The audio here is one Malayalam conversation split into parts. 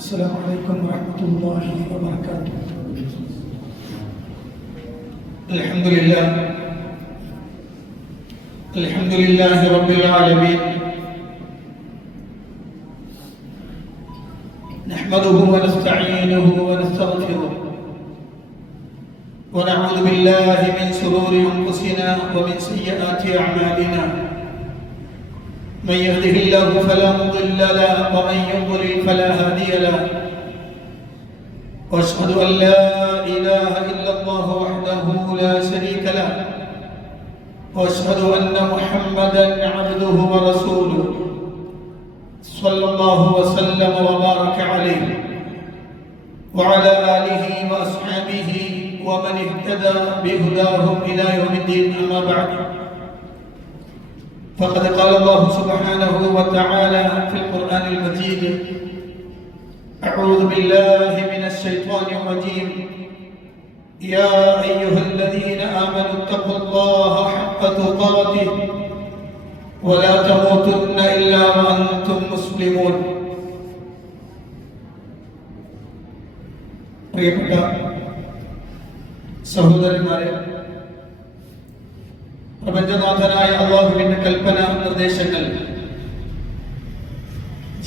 السلام عليكم ورحمة الله وبركاته. الحمد لله رب العالمين، نحمده ونستعينه ونستغفره ونعوذ بالله من شرور أنفسنا ومن سيئات أعمالنا، من يهده الله فلا مضل له ومن يضلل فلا هادي له، واشهد ان لا اله الا الله وحده لا شريك له، واشهد ان محمدا عبده ورسوله صلى الله وسلم وبارك عليه وعلى اله واصحابه ومن اهتدى بهداهم الى يوم الدين. اما بعد، فقد قال الله سبحانه وتعالى في القرآن المجيد: أعوذ بالله من الشيطان الرجيم، يا أيها الذين آمنوا اتقوا الله حق تقاته ولا تموتن إلا وأنتم مسلمون. പ്രിയപ്പെട്ട സഹോദരന്മാരെ, പ്രപഞ്ചനാഥനായ അല്ലാഹുവിന്റെ കൽപ്പന നിർദ്ദേശങ്ങൾ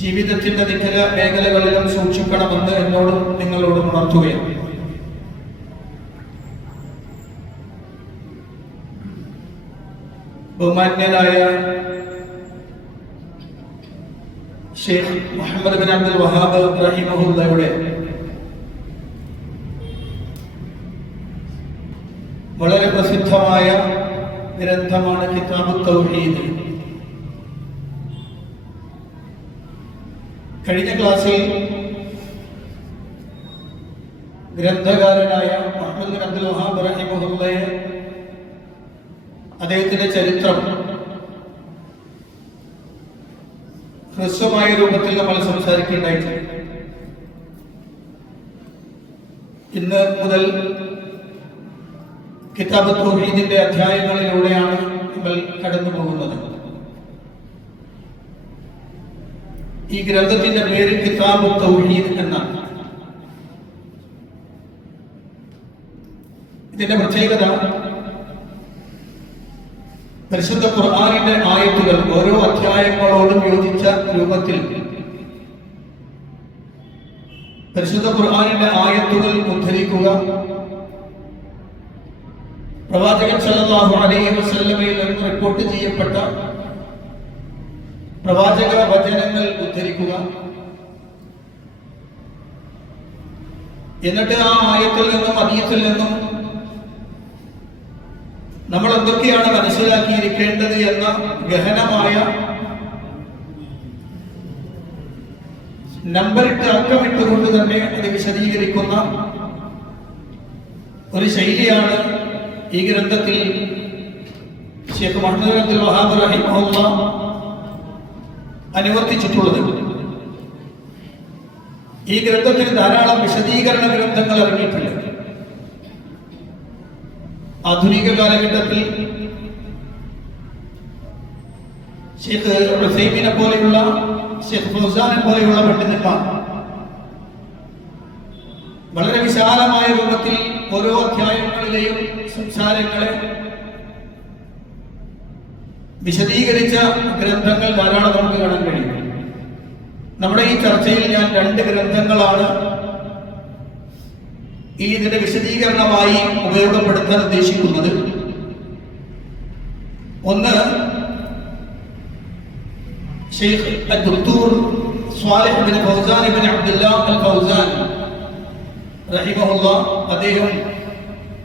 ജീവിതത്തിന്റെ നിഖില മേഖലകളിലും സൂക്ഷിക്കണമെന്ന് എന്നോടും നിങ്ങളോടും ഉണർത്തുകയാണ്. ബഹുമാന്യനായ ഷെയ്ഖ് മുഹമ്മദ് ബിൻ അബ്ദുൽ വഹാബ് റഹിമഹുല്ലാഹയുടെ വളരെ പ്രസിദ്ധമായ ഗ്രന്ഥമാണ് കിതാബ് തൗഹീദ്. കഴിഞ്ഞ ക്ലാസ്സിൽ ഗ്രന്ഥകാരനായ മുഹമ്മദ് ബിൻ അബ്ദുൽ വഹാബ് റഹിമഹുല്ലയെ അദ്ദേഹത്തിന്റെ ചരിത്രം ഹ്രസ്വമായ രൂപത്തിൽ നമ്മൾ സംസാരിക്കുകയുണ്ടായിട്ടുണ്ട്. ഇന്ന് മുതൽ കിതാബ് തൗഹീദിന്റെ അധ്യായങ്ങളിലൂടെയാണ് നമ്മൾ കടന്നു പോകുന്നത്. ഈ ഗ്രന്ഥത്തിന്റെ പേര് കിതാബ് തൗഹീദ് എന്നാണ്. ഇതിന്റെ പ്രത്യേകത, പരിശുദ്ധ ഖുർആനിന്റെ ആയത്തുകൾ ഓരോ അധ്യായങ്ങളോടും യോജിച്ച രൂപത്തിൽ പരിശുദ്ധ ഖുർആനിന്റെ ആയത്തുകൾ ഉദ്ധരിക്കുക, പ്രവാചകൻ സല്ലല്ലാഹു അലൈഹി വസല്ലമയിൽ നിന്ന് റിപ്പോർട്ട് ചെയ്യപ്പെട്ട പ്രവാചക വചനങ്ങൾ ഉദ്ധരിക്കുക, എന്നിട്ട് ആ ആയത്തിൽ നിന്നും ഹദീസിൽ നിന്നും നമ്മൾ എന്തൊക്കെയാണ് മനസ്സിലാക്കിയിരിക്കേണ്ടത് എന്ന ഗഹനമായ നമ്പറിട്ട് അക്കമിട്ടുകൊണ്ട് തന്നെ അത് വിശദീകരിക്കുന്ന ഒരു ശൈലിയാണ് ഈ ഗ്രന്ഥത്തിൽ ഷെയ്ഖ് മുഹമ്മദ് ബിൻ അബ്ദുൽ വഹാബ് റഹിമഹുല്ലാഹ് അനുവർത്തിച്ചിട്ടുള്ളത്. ഈ ഗ്രന്ഥത്തിന് ധാരാളം വിശദീകരണ ഗ്രന്ഥങ്ങൾ ഇറങ്ങിയിട്ടുണ്ട്. ആധുനിക കാലഘട്ടത്തിൽ ഷെയ്ഖ് ഉസൈമിനെ പോലെയുള്ള, ഷെയ്ഖ് ഫൗസാനെ പോലെയുള്ള പണ്ഡിതന്മാർ വളരെ വിശാലമായ രൂപത്തിൽ ഓരോ അധ്യായങ്ങളിലെയും സംസാരങ്ങളെ വിശദീകരിച്ച ഗ്രന്ഥങ്ങൾ ധാരാളം നമുക്ക് കാണാൻ കഴിയും. നമ്മുടെ ഈ ചർച്ചയിൽ ഞാൻ രണ്ട് ഗ്രന്ഥങ്ങളാണ് ഇതിന്റെ വിശദീകരണമായി ഉപയോഗപ്പെടുത്താൻ ഉദ്ദേശിക്കുന്നത്. ഒന്ന്, Sheikh അദ്ദക്തൂർ Swalih bin Fauzan bin Abdullah അൽ ഫൗസാൻ റഹിമഹുല്ലാഹ്, അദ്ദേഹം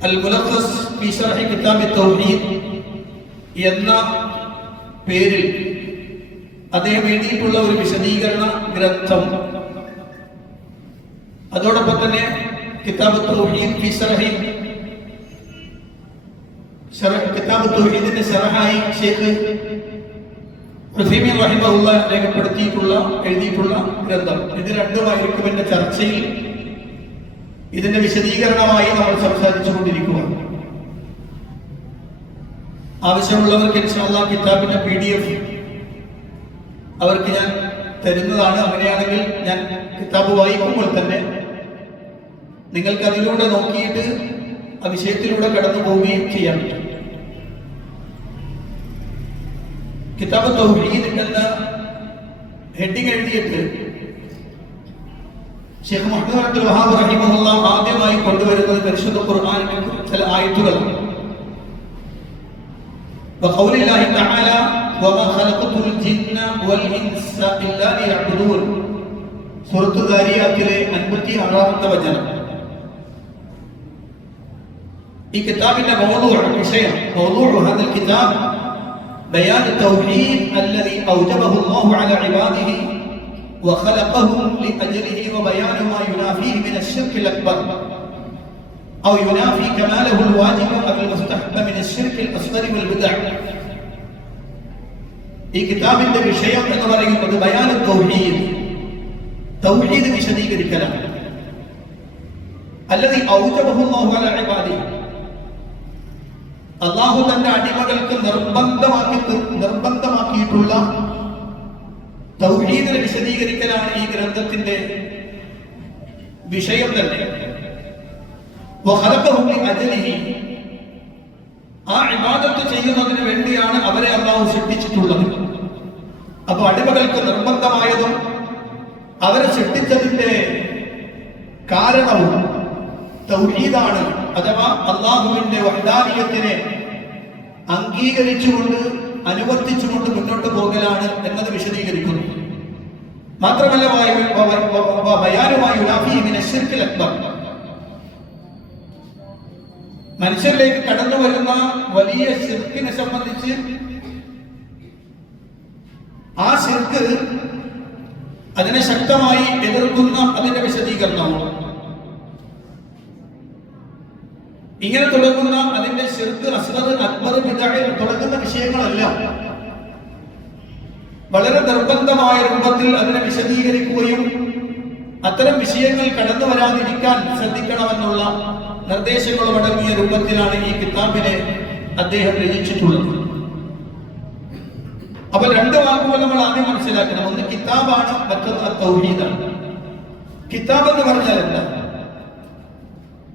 അൽ മുലഖസ് ഫീ ശർഹ് കിതാബ് തൗഹീദ് എന്ന പേരിൽ അദ്ദേഹം എഴുതിയിട്ടുള്ള ഒരു വിശദീകരണ ഗ്രന്ഥം, അതോടൊപ്പം തന്നെ കിതാബ് തൗഹീദ് ഫീ ശർഹ് കിതാബ് തൗഹീദിന്റെ ശർഹായി ഷെയ്ഖ് ഉസൈമീൻ റഹിമഹുല്ലാഹ് എഴുതിയിട്ടുള്ള ഗ്രന്ഥം. ഇത് രണ്ടുമായിരിക്കും എന്റെ ചർച്ചയിൽ ഇതിന്റെ വിശദീകരണമായി നമ്മൾ സംസാരിച്ചുകൊണ്ടിരിക്കുക. ആവശ്യമുള്ളവർക്ക് ഇൻഷാ അല്ലാഹ് കിതാബിന്റെ PDF അവർക്ക് ഞാൻ തരുന്നതാണ്. അങ്ങനെയാണെങ്കിൽ ഞാൻ കിതാബ് വായിക്കുമ്പോൾ തന്നെ നിങ്ങൾക്ക് അതിലൂടെ നോക്കിയിട്ട് ആ വിഷയത്തിലൂടെ കടന്നു പോവുകയും ചെയ്യാൻ പറ്റും. കിതാബ് തൗഹീദ് എന്ന ഹെഡിങ് എഴുതിയിട്ട് ഷെയ്ഖ് മുഹമ്മദ് അബ്ദുൽ വഹാബ് റഹിമഹുല്ലാഹ് ആദ്യമായി കൊണ്ടുവരുന്നത് പരിശുദ്ധ ഖുർആനിലെ ചില ആയത്തുകളാണ്. വഖൗലില്ലാഹി തആല വമാ ഖലഖതുൽ ജിന്ന വൽ ഇൻസ ഇല്ലാ ലിയഅ്ബുദൂൻ. സൂറത്തുൽ ദാരിയാത്തിലെ 56-ാമത്തെ വചനം. ഈ കിതാബിന്റെ വിഷയം ഹാദൽ കിതാബ് ബയാൻ തൗഹീദ് അല്ലദീ ഔജബഹു അല്ലാഹു അലാ ഇബാദിഹി وخلقهم لأجله وبيان ما ينافيه من الشرك الأكبر أو ينافي كماله الواجب أو المستحب من الشرك الأصغر والبدع. ഈ കിതാബിന്റെ വിഷയം എന്ന് പറയുന്നത് ബയാൻ തൗഹീദ്, തൗഹീദ് വിശദീകരിക്കലാണ്. അല്ലദീ ഔജബഹു അല്ലാഹു അലാ ഇബാദിഹി, അല്ലാഹു തന്റെ അടിമകൾക്ക് നിർബന്ധമാക്കിയിട്ടുള്ള തൗഹീദിനെ വിശദീകരിക്കലാണ് ഈ ഗ്രന്ഥത്തിന്റെ വിഷയം തന്നെ. ആ ഇബാദത്ത് ചെയ്യുന്നതിന് വേണ്ടിയാണ് അവരെ അല്ലാഹു സൃഷ്ടിച്ചിട്ടുള്ളത്. അപ്പൊ അടിമകൾക്ക് നിർബന്ധമായതും അവരെ സൃഷ്ടിച്ചതിന്റെ കാരണവും തൗഹീദാണ്. അഥവാ അല്ലാഹുവിന്റെ വഹ്ദാനിയത്തിനെ അംഗീകരിച്ചുകൊണ്ട് അനുവർത്തിച്ചുകൊണ്ട് മുന്നോട്ട് പോകലാണ് എന്നത് വിശദീകരിക്കുന്നു. മാത്രമല്ല മനുഷ്യരിലേക്ക് കടന്നു വരുന്ന വലിയ ശിർക്കിനെ സംബന്ധിച്ച് ആ ശിർക്ക് അതിനെ ശക്തമായി എതിർക്കുന്ന അതിന്റെ വിശദീകരണവും ഇങ്ങനെ തുടങ്ങുന്ന അതിന്റെ ശിർക്ക് അസ്ഗർ അക്ബർ ബിദ്അ തുടങ്ങുന്ന വിഷയങ്ങളെല്ലാം വളരെ നിർബന്ധമായ രൂപത്തിൽ അതിനെ വിശദീകരിക്കുകയും അത്തരം വിഷയങ്ങൾ കടന്നു വരാതിരിക്കാൻ ശ്രദ്ധിക്കണമെന്നുള്ള നിർദ്ദേശങ്ങളും അടങ്ങിയ രൂപത്തിലാണ് ഈ കിതാബിനെ അദ്ദേഹം രചിച്ചിട്ടുള്ളത്. അപ്പൊ രണ്ട് വാക്കുകൾ നമ്മൾ ആദ്യം മനസ്സിലാക്കണം. ഒന്ന് കിതാബാണ്, മറ്റൊന്ന് തൗഹീദാണ്. കിതാബ് എന്ന് പറഞ്ഞാൽ എന്താ?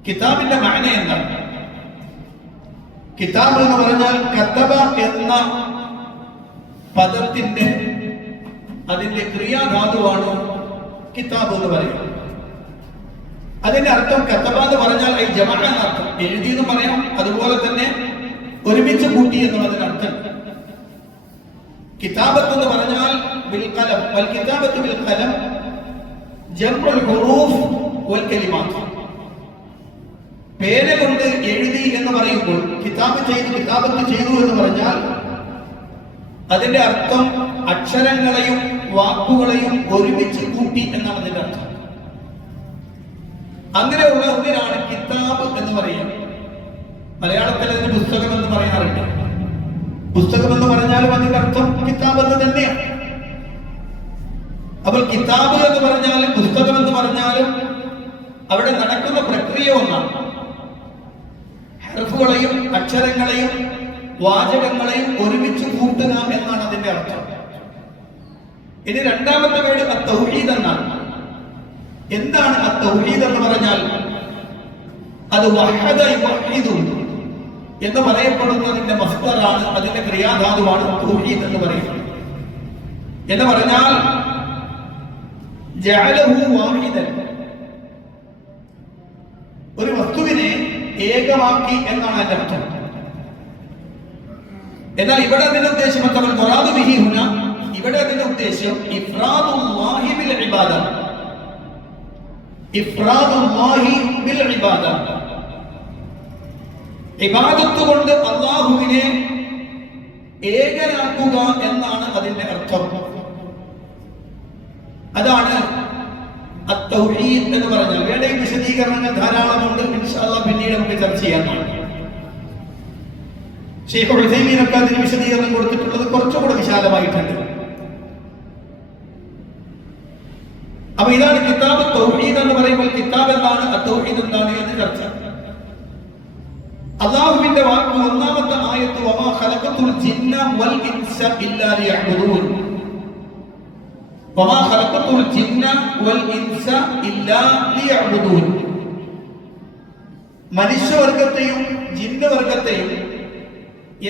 കിതാബിന്റെ മഅന എന്താണ്? കിതാബ് എന്ന് പറഞ്ഞാൽ കതബ എന്ന പദത്തിന്റെ അതിന്റെ ക്രിയാധാതുവാണ് കിതാബ് എന്ന് പറയുന്നത്. അതിന്റെ അർത്ഥം കതബ എന്ന് പറഞ്ഞാൽ ഈ ജമഅ എന്നർത്ഥം, എഴുതി എന്ന് പറയാം, അതുപോലെ തന്നെ ഒരുമിച്ച് കൂട്ടി എന്നുള്ളതിന് അർത്ഥം. കിതാബത്ത് എന്ന് പറഞ്ഞാൽ ബിൽ ഖലം, വൽ കിതാബത്ത് ബിൽ ഖലം ജംഉൽ ഹുറൂഫ് വൽ കലിമാത്ത്. പേന കൊണ്ട് എഴുതി എന്ന് പറയുമ്പോൾ കിതാബത്ത് ചെയ്തു എന്ന് പറഞ്ഞാൽ അതിന്റെ അർത്ഥം അക്ഷരങ്ങളെയും വാക്കുകളെയും ഒരുമിച്ച് കൂട്ടി എന്നാണ് അതിന്റെ അർത്ഥം. അങ്ങനെയുള്ള ഒന്നിനാണ് കിതാബ് എന്ന് പറയുന്നത്. മലയാളത്തിൽ അതിന് പുസ്തകം എന്ന് പറയാറുണ്ട്. പുസ്തകം എന്ന് പറഞ്ഞാലും അതിന്റെ അർത്ഥം കിതാബ് എന്ന് തന്നെയാണ്. അപ്പോൾ കിതാബ് എന്ന് പറഞ്ഞാലും പുസ്തകം എന്ന് പറഞ്ഞാലും അവിടെ നടക്കുന്ന പ്രക്രിയ ഒന്നാണ്. ഹർഫുകളെയും അക്ഷരങ്ങളെയും വാചകങ്ങളെയും ഒരുമിച്ച് കൂട്ടുക എന്നാണ് അതിന്റെ അർത്ഥം. ഇനി രണ്ടാമത്തെ വേർഡ് അത്തൗഹീദ് എന്നാണ്. എന്താണ് അത്തൗഹീദ് എന്ന് പറഞ്ഞാൽ? അത് വഹദ യുവഹിദു എന്ന് പറയപ്പെടുന്നതിന്റെ മസ്ദറാണ്, അതിന്റെ ക്രിയാധാതുവാണ് തൗഹീദ് എന്ന് പറയുന്നത്. എന്ന് പറഞ്ഞാൽ ജഅലഹു വാഹിദൻ, ഒരു വസ്തുവിനെ ഏകമാക്കി എന്നാണ് അതിന്റെ അർത്ഥം. എന്നാൽ ഇവിടെ അതിന്റെ ഉദ്ദേശം മുറാദു ബിഹി ഹുന, ഇവിടെ അതിന്റെ ഉദ്ദേശം ഇഫ്റാദുല്ലാഹി ബിൽ ഇബാദ, ഇഫ്റാദുല്ലാഹി ബിൽ ഇബാദ, ഇബാദത്ത് കൊണ്ട് അല്ലാഹുവിനെ ഏകനാക്കുക എന്നാണ് അതിന്റെ അർത്ഥം. അതാണ് അത്തൗഹീദ് എന്ന് പറഞ്ഞാൽ. വേണ്ട വിശദീകരണങ്ങൾ ധാരാളമുണ്ട്, ഇൻഷാ അല്ലാഹ് പിന്നീട് നമുക്ക് ചർച്ച ചെയ്യാനാണ്. ശൈഖ് ഉസൈമീൻ ഒക്കെ അതിന് വിശദീകരണം കൊടുത്തിട്ടുള്ളത് കുറച്ചുകൂടെ വിശാലമായിട്ടുണ്ട്. അപ്പൊ ഇതാണ് കിതാബ് തൗഹീദ് എന്ന് പറയുമ്പോൾ കിതാബ് എന്താണ്, അത്തൗഹീദ് എന്താണ് എന്ന് ചർച്ച. അല്ലാഹുവിന്റെ വാക്ക് ഒന്നാമത്തെ ആയത്ത് വമാ ഖലഖതുൽ ജിന്ന വൽ ഇൻസ ഇല്ലാ ലിയഅ്ബുദൂൻ. വമാ ഖലഖതുൽ ജിന്ന വൽ ഇൻസ ഇല്ലാ ലിയഅ്ബുദൂൻ. മനുഷ്യവർഗത്തെയും ജിന്നവർഗത്തെയും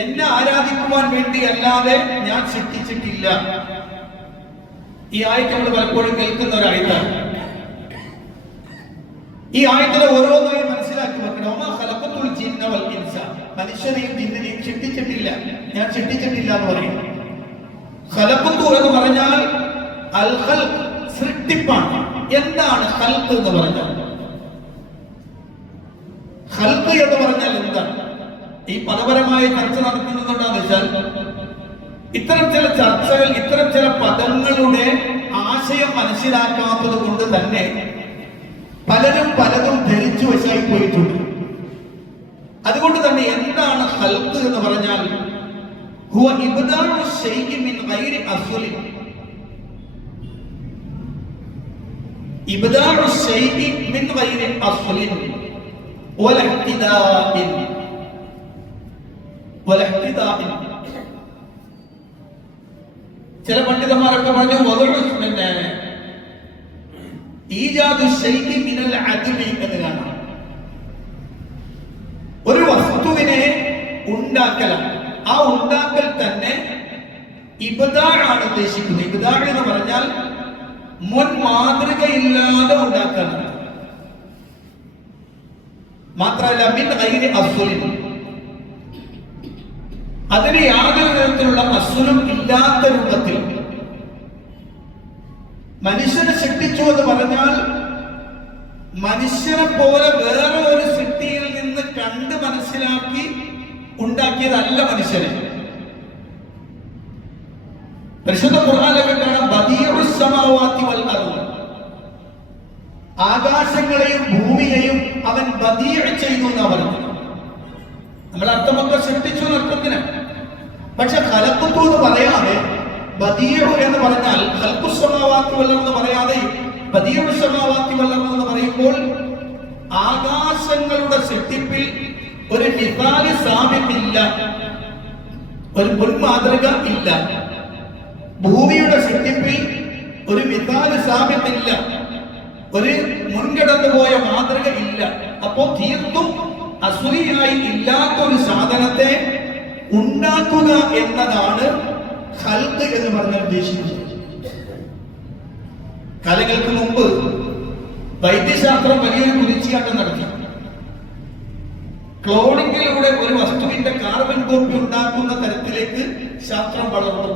എന്നെ ആരാധിക്കുവാൻ വേണ്ടി അല്ലാതെ ഞാൻ സൃഷ്ടിച്ചിട്ടില്ല. ഈ ആയത്ത് നമ്മൾ പലപ്പോഴും കേൾക്കുന്ന ഒരു ആയത്താണ്. ഈ ആയത്തിലെ ഓരോന്നായി മനസ്സിലാക്കി വെക്കണം. വമാ ഖലഖതുൽ ജിന്ന വൽ ഇൻസ, മനുഷ്യനെയും ജിന്നിനെയും സൃഷ്ടിച്ചിട്ടില്ല, ഞാൻ സൃഷ്ടിച്ചിട്ടില്ല എന്ന് പറയും. ഖലഖതു എന്ന് പറഞ്ഞാൽ അൽ ഖൽഖ്, സൃഷ്ടിപ്പാണ്. എന്താണ് ഖൽഖ് എന്ന് പറഞ്ഞാൽ? ഖൽഖ് എന്ന് പറഞ്ഞാൽ എന്താണ്? ഈ പദപരമായ ചർച്ച നടത്തുന്നതുകൊണ്ടാന്ന് വെച്ചാൽ ഇത്തരം ചില ചർച്ചകൾ, ഇത്തരം ചില പദങ്ങളുടെ ആശയം മനസ്സിലാക്കാത്തത് കൊണ്ട് തന്നെ പലരും പലതും ധരിച്ചു വശായി പോയിട്ടുണ്ട്. അതുകൊണ്ട് തന്നെ എന്താണ് ഖൽഖ് എന്ന് പറഞ്ഞാൽ? ഹുവ ഇബ്ദാഉ ശൈഇ മിൻ ഗൈരി അസ്ലിൻ. ഇബ്ദാഉ ശൈഇ മിൻ ഗൈരി അസ്ലിൻ വലഹ്തിദാഇൻ. വലഹ്തിദാഇൻ ചില പണ്ഡിതന്മാരൊക്കെ പറഞ്ഞു ഈജാദു ശൈഇ മിനൽ അദ്മി എന്ന് കാണാം. ഒരു വസ്തുവിനെ ഉണ്ടാക്കലാണ്. ആ ഉണ്ടാക്കൽ തന്നെ ഇബ്ദാഅാണ് ഉദ്ദേശിക്കുന്നത്. ഇബ്ദാഅ് എന്ന് പറഞ്ഞാൽ മുൻ മാതൃകയില്ലാതെ ഉണ്ടാക്കാനാണ്. മാത്രമല്ല മിൻ ഗൈരി അസ്ലിൻ, അതിന് യാതൊരു തരത്തിലുള്ള അസ്ലും ഇല്ലാത്ത രൂപത്തിൽ മനുഷ്യനെ സൃഷ്ടിച്ചു എന്ന് പറഞ്ഞാൽ മനുഷ്യനെ പോലെ വേറെ ഒരു സൃഷ്ടിയിൽ നിന്ന് കണ്ട് മനസ്സിലാക്കി ഉണ്ടാക്കിയതല്ല മനുഷ്യനെ. പരിശുദ്ധ ഖുർആനിലൊക്കെ കാണാം ബദീഉസ് സമാവാതി വൽ അർദ്, ആകാശങ്ങളെയും ഭൂമിയെയും അവൻ ബദീഉ ചെയ്തു എന്നാ പറഞ്ഞത്. നമ്മൾ അർത്ഥമൊക്കെ സൃഷ്ടിച്ചു എന്നർത്ഥത്തിന്. പക്ഷെ ഖലഖതു എന്ന് പറയാതെ ബദീഉ എന്ന് പറഞ്ഞാൽ ഖൽഖുസ് സമാവാതി വൽ അർദ് എന്ന് പറയാതെ ബദീഉസ് സമാവാതി വൽ അർദ് എന്ന് പറയുമ്പോൾ ആകാശങ്ങളുടെ സൃഷ്ടിപ്പിൽ ഒരു മിസാലി സാബിത്തില്ല, ഒരു മുൻമാതൃക ഇല്ല. ഭൂമിയുടെ സൃഷ്ടിപ്പിൽ ഒരു മിസാലി സാബിത്തില്ല, ഒരു മുൻകടന്നുപോയ മാതൃക ഇല്ല. അപ്പോ തീർത്തും അസുരിയായി ഇല്ലാത്ത ഒരു സാധനത്തെ ഉണ്ടാക്കുക എന്നതാണ് ഖൽഖ് എന്ന് പറഞ്ഞാൽ ഉദ്ദേശിക്കുന്നത്. കാലങ്ങൾക്ക് മുമ്പ് വൈദ്യശാസ്ത്രം വലിയൊരു കുതിച്ചുചാട്ടം നടത്തി. ക്ലോണിങ്ങിലൂടെ ഒരു വസ്തുവിന്റെ കാർബൺ കോപ്പി ഉണ്ടാക്കുന്ന തരത്തിലേക്ക് ശാസ്ത്രം വളർന്നു.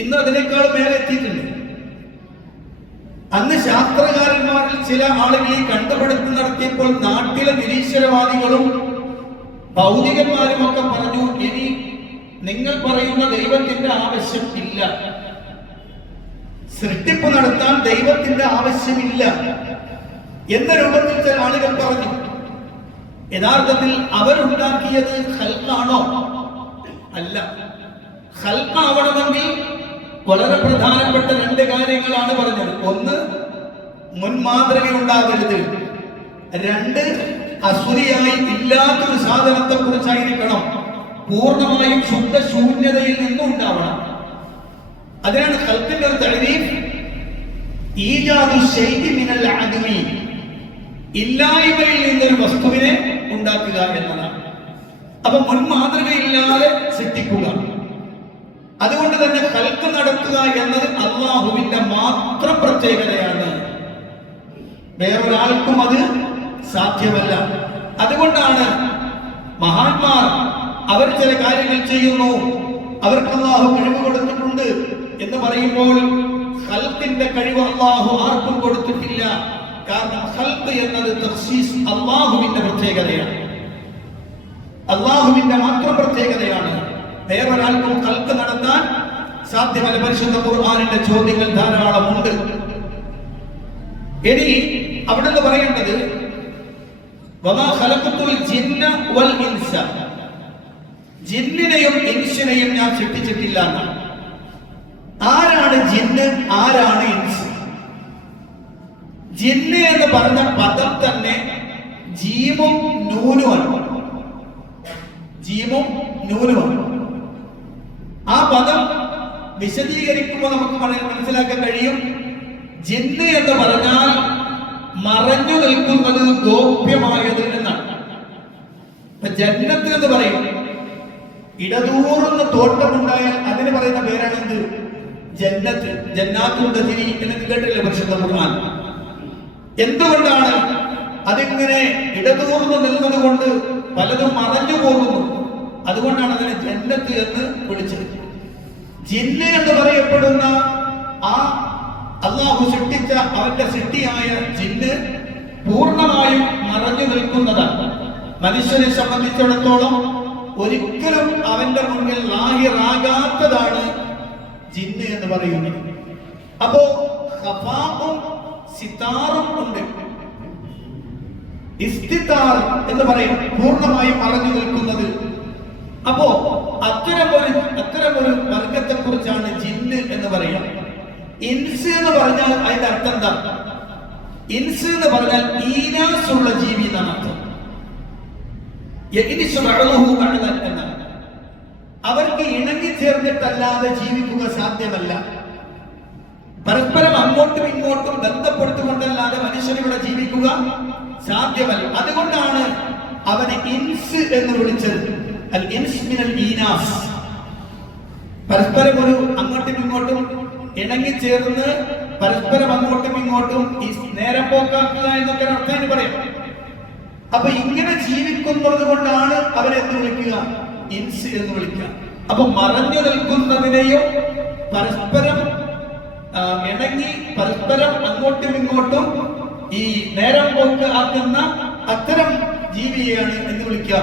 ഇന്ന് അതിനേക്കാൾ മേലെ എത്തിയിട്ടുണ്ട്. അന്ന് ശാസ്ത്രകാരന്മാരിൽ ചില ആളുകൾ ഈ കണ്ടുപിടുത്തം നടത്തിയപ്പോൾ നാട്ടിലെ നിരീശ്വരവാദികളും ഭൗതികന്മാരും ഒക്കെ പറഞ്ഞു, ഇനി നിങ്ങൾ പറയുന്ന ദൈവത്തിന്റെ ആവശ്യം ഇല്ല, സൃഷ്ടിപ്പ് നടത്താൻ ദൈവത്തിന്റെ ആവശ്യമില്ല എന്ന രൂപത്തിൽ ചില ആളുകൾ പറഞ്ഞു. യഥാർത്ഥത്തിൽ അവരുണ്ടാക്കിയത് ഖൽഖാണോ? അല്ല. ഖൽഖാവണമെങ്കിൽ വളരെ പ്രധാനപ്പെട്ട രണ്ട് കാര്യങ്ങളാണ് പറഞ്ഞത്. ഒന്ന്, മുൻമാതൃക ഉണ്ടാകരുത്. രണ്ട്, അസുരിയായി ഇല്ലാത്തൊരു സാധനത്തെ കുറിച്ചായിരിക്കണം, പൂർണ്ണമായും ശുദ്ധ ശൂന്യതയിൽ നിന്നും ഉണ്ടാവണം. അതിനാണ് ഖൽഖിന്റെ ഒരു തഅരീഫ് ഈജാദു ശൈഇ മിനൽ അദ്മി, ഇല്ലായ്മയിൽ നിന്നൊരു വസ്തുവിനെ ഉണ്ടാക്കുക എന്നതാണ്. അപ്പൊ മുൻമാതൃകയില്ലാതെ സൃഷ്ടിക്കുക. അതുകൊണ്ട് തന്നെ ഖൽഖ് നടത്തുക എന്നത് അല്ലാഹുവിന്റെ മാത്രം പ്രത്യേകതയാണ്, വേറൊരാൾക്കും അത് സാധ്യമല്ല. അതുകൊണ്ടാണ് മഹാന്മാർ അവർ ചില കാര്യങ്ങൾ ചെയ്യുന്നു, അവർക്ക് അല്ലാഹു കഴിവ് കൊടുത്തിട്ടുണ്ട് എന്ന് പറയുമ്പോൾ ഖൽഖിന്റെ കഴിവ് അല്ലാഹു ആർക്കും കൊടുത്തിട്ടില്ല. കാരണം ഖൽഖ് എന്നത് തഖ്സീസ് അല്ലാഹുവിന്റെ പ്രത്യേകതയാണ്, അല്ലാഹുവിന്റെ മാത്രം പ്രത്യേകതയാണ്. വേറൊരാൾക്കും ഖൽഖ് നടത്താൻ സാധ്യമല്ല. പരിശുദ്ധ ഖുർആനിന്റെ ചോദ്യങ്ങൾ ധാരാളമുണ്ട്. ഇനി അവിടെ നിന്ന് പറയേണ്ടത് വമാ ഖലഖതുൽ ജിന്ന വൽ ഇൻസ, ജിന്നിനെയും ഇൻസിനെയും ഞാൻ സൃഷ്ടിച്ചിട്ടില്ല എന്നാണ്. ആരാണ് ജിന്ന്, ആരാണ് ഇൻസ്? ജിന്ന് എന്ന് പറഞ്ഞ പദം തന്നെ ജീമും നൂനുമാണ്. ജീമും നൂനുമാണ്. ആ പദം വിശദീകരിക്കുമ്പോൾ നമുക്ക് മനസ്സിലാക്കാൻ കഴിയും, ജിന്ന് എന്ന് പറഞ്ഞാൽ മറഞ്ഞു നിൽക്കുന്നത്, ഗോപ്യമായത് എന്നാണ്. ജന്നത്ത് എന്ന് പറയും, ഇടതൂർന്ന തോട്ടമുണ്ടായാൽ അതിന് പറയുന്ന പേരാണ് എന്ത്? ജന്നത്ത്. ജന്നാത്തുൽ തജ്രി എന്ന് കേട്ടില്ലേ പരിശുദ്ധ ഖുർആൻ? എന്തുകൊണ്ടാണ് അതിങ്ങനെ ഇടതൂർന്ന് നിൽക്കുന്നത്? കൊണ്ട് പലതും മറഞ്ഞു പോകുന്നു. അതുകൊണ്ടാണ് അതിനെ ജന്നത്ത് എന്ന് വിളിച്ചത്. ജിന്ന് എന്ന് പറയപ്പെടുന്ന ആ അള്ളാഹു സൃഷ്ടിച്ച അവന്റെ സൃഷ്ടിയായ ജിന്ന് പൂർണ്ണമായും മറഞ്ഞു നിൽക്കുന്നതാണ്. മനുഷ്യനെ സംബന്ധിച്ചിടത്തോളം ഒരിക്കലും അവന്റെ മുന്നിൽ ലാഹിറാകാത്തതാണ് ജിന്ന് എന്ന് പറയുന്നത്. അപ്പോ ഖഫാഉം സിതാറും ഉണ്ട്. ഇസ്തിതാർ എന്ന് പറയും, പൂർണ്ണമായും മറഞ്ഞു നിൽക്കുന്നത്. അപ്പോ അത്തരമൊരു വർഗത്തെ കുറിച്ചാണ് ജിന്ന് എന്ന് പറയുക. ഇൻസ് എന്ന് പറഞ്ഞാൽ അതിന്റെ അർത്ഥം എന്താ? ഇൻസ് എന്ന് പറഞ്ഞാൽ ഈനാസ് ഉള്ള ജീവി എന്നാണ് അർത്ഥം. എന്നാണ്. അവർക്ക് ഇണങ്ങി ചേർന്നിട്ടല്ലാതെ ജീവിക്കുക സാധ്യമല്ല. പരസ്പരം അങ്ങോട്ടും ഇങ്ങോട്ടും ബന്ധപ്പെടുത്തിക്കൊണ്ടല്ലാതെ മനുഷ്യനിവിടെ ജീവിക്കുക സാധ്യമല്ല. അതുകൊണ്ടാണ് അവനെ ഇൻസ് എന്ന് വിളിച്ചത്. അൽ ഇൻസ് മിനൽ ഈനാസ്. പരസ്പരം ഒരു അങ്ങോട്ടും ഇങ്ങോട്ടും ഇണങ്ങിച്ചേർന്ന് പരസ്പരം അങ്ങോട്ടും ഇങ്ങോട്ടും ഈ നേരം പോക്കാക്കുക എന്നൊക്കെ അർത്ഥം പറയാം. അപ്പൊ ഇങ്ങനെ ജീവിക്കുന്നത് കൊണ്ടാണ് അവരെ എന്ത് വിളിക്കുക? ഇൻസ് എന്ന് വിളിക്കുക. അപ്പൊ മറഞ്ഞു നിൽക്കുന്നതിനെയും പരസ്പരം ഇണങ്ങി പരസ്പരം അങ്ങോട്ടും ഇങ്ങോട്ടും ഈ നേരം പോക്ക് ആക്കുന്ന അത്തരം ജീവിയെയാണ് എന്ന് വിളിക്കുക,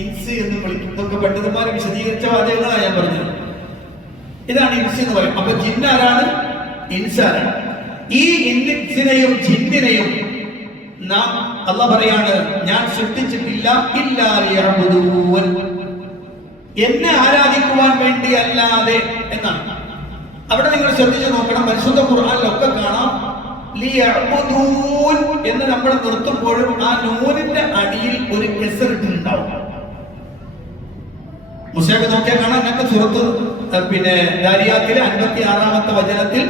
ഇൻസ് എന്ന് വിളിക്കും. ഇതൊക്കെ പണ്ഡിതന്മാരെ വിശദീകരിച്ച വാചകങ്ങളാണ് ഞാൻ പറഞ്ഞത്. ഇതാണ് ഇൻസ് എന്ന് പറയും. അപ്പൊ ജിന്നാരാണ്? ഇൻസാരാണ്. ഈ ഇൻസിനെയും ജിന്നിനെയും നാം അല്ലാഹ് പറയാണ്, ഞാൻ സൃഷ്ടിച്ചിട്ടില്ല ഇല്ലാ ലിയഅ്ബുദൂൻ, എന്നെ ആരാധിക്കുവാൻ വേണ്ടി അല്ലാതെ എന്നാണ്. അവിടെ നിങ്ങൾ ശ്രദ്ധിച്ചു നോക്കണം, പരിശുദ്ധ ഖുർആനിലൊക്കെ കാണാം ലിയഅ്ബുദൂൻ എന്ന് നമ്മൾ നിർത്തുമ്പോഴും ആ നൂനിന്റെ അടിയിൽ ഒരു കെസറിട്ടുണ്ടാവും. മുസ്ലിം നോക്കിയാൽ കാണാം, ഞങ്ങൾക്ക് സൂറത്ത് ദാരിയാത്തിലെ 56-ാമത്തെ വചനത്തിൽ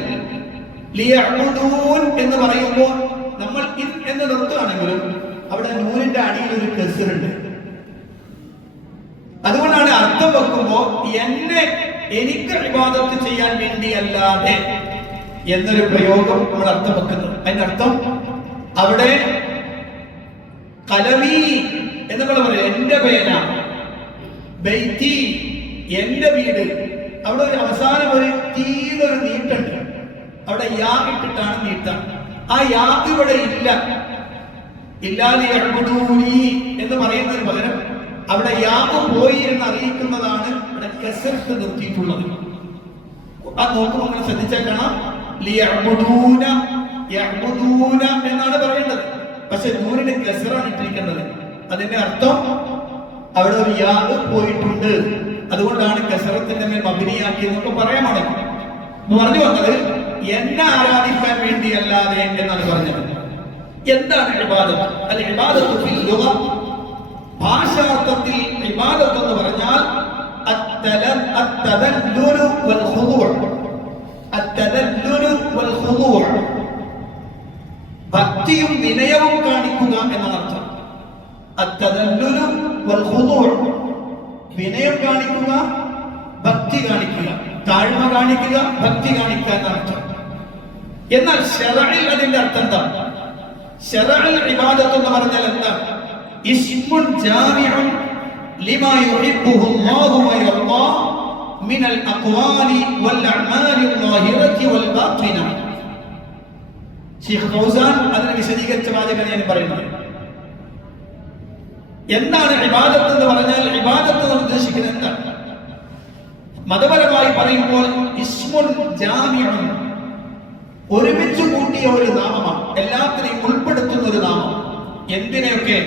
ലിയഅ്ബുദൂൻ എന്ന് പറയുമ്പോൾ നമ്മൾ ഇൻ എന്ന് നിർത്തുകയാണെങ്കിലും അവിടെ നൂനിന്റെ അടിയിൽ ഒരു കെസറുണ്ട്. അതുകൊണ്ടാണ് അർത്ഥം വെക്കുമ്പോ എനിക്ക് ഇബാദത്ത് ചെയ്യാൻ വേണ്ടിയല്ലാതെ എന്നൊരു പ്രയോഗം നമ്മൾ അർത്ഥം വെക്കുന്നത്. അതിന്റെ അർത്ഥം അവിടെ കലമി എന്ന് നമ്മൾ പറയും, എന്റെ പേന, ബൈത്തി എന്റെ വീട്. അവിടെ ഒരു അവസാനം ഒരു തീരൊരു നീട്ടുണ്ട്. അവിടെ യാ ഇട്ടിട്ടാണ് നീട്ടാൻ. ആ യാ ഇവിടെ ഇല്ല. ഇല്ലാതെ എന്ന് പറയുന്നതിന് പകരം അവിടെ യാവ് പോയി എന്ന് അറിയിക്കുന്നതാണ് ഇവിടെ കസർത്ത് നിർത്തിയിട്ടുള്ളത്. അത് നോക്കുമ്പോൾ നമ്മൾ ശ്രദ്ധിച്ചാൽ കാണാം ലിയഅ്ബുദൂന എന്നാണ് പറയേണ്ടത്. പക്ഷെ നൂറിന് കസറാണ് ഇട്ടിരിക്കേണ്ടത്. അതിന്റെ അർത്ഥം അവിടെ ഒരു യാവ് പോയിട്ടുണ്ട്. അതുകൊണ്ടാണ് കസറത്തിന്റെ മേൽ മബ്നിയാക്കി എന്നൊക്കെ പറയാമാണ് പറഞ്ഞു വന്നത്. എന്നെ ആരാധിക്കാൻ വേണ്ടിയല്ലാതെ എന്നാണ് പറഞ്ഞത്. എന്താണ് ഇബാദത്ത്? അൽ ഇബാദത്തു ഫിൽ ലുഗ, ഭാഷാർത്ഥത്തിൽ ഇബാദത്ത് എന്ന് പറഞ്ഞാൽ അത്തദല്ലുലു വൽ ഖുദൂ', അത്തദല്ലുലു വൽ ഖുദൂ', ഭക്തിയും വിനയവും കാണിക്കുക എന്നാണ് അർത്ഥം. അത്തദല്ലുലു വൽ ഖുദൂ', വിനയം കാണിക്കുക, ഭക്തി കാണിക്കുക, താഴ്മ കാണിക്കുക, ഭക്തി കാണിക്കുക എന്നർത്ഥം. എന്നാൽ ശറഇൽ അതിന്റെ അർത്ഥം എന്താണ്? ശറഇൽ ഇബാദത്ത് എന്ന് പറഞ്ഞാൽ എന്താണ്? ഇസ്മുൻ ജാമിഉൻ ലിമാ യുഹിബ്ബുഹു അല്ലാഹു വ യർദാഹു മിനൽ അഖ്വാലി വൽ അഅമാലി അൽ-ളാഹിറതി വൽ ബാത്തിന. ശൈഖ് ഫൗസാൻ അതിനെ വിശദീകരിച്ച വാചകം ഞാൻ പറയുന്നത്. എന്താണ് ഇബാദത്ത് എന്ന് പറഞ്ഞാൽ? ഇബാദത്ത് എന്ന് ഉദ്ദേശിക്കുന്നത് എന്താണ്? മതപരമായി പറയുമ്പോൾ ഇസ്മുൻ ജാമിഉൻ, ഒരുമിച്ച് കൂട്ടിയ ഒരു നാമമാണ്, എല്ലാത്തിനെയും ഉൾപ്പെടുത്തുന്ന ഒരു നാമം. എന്തിനെയൊക്കെ?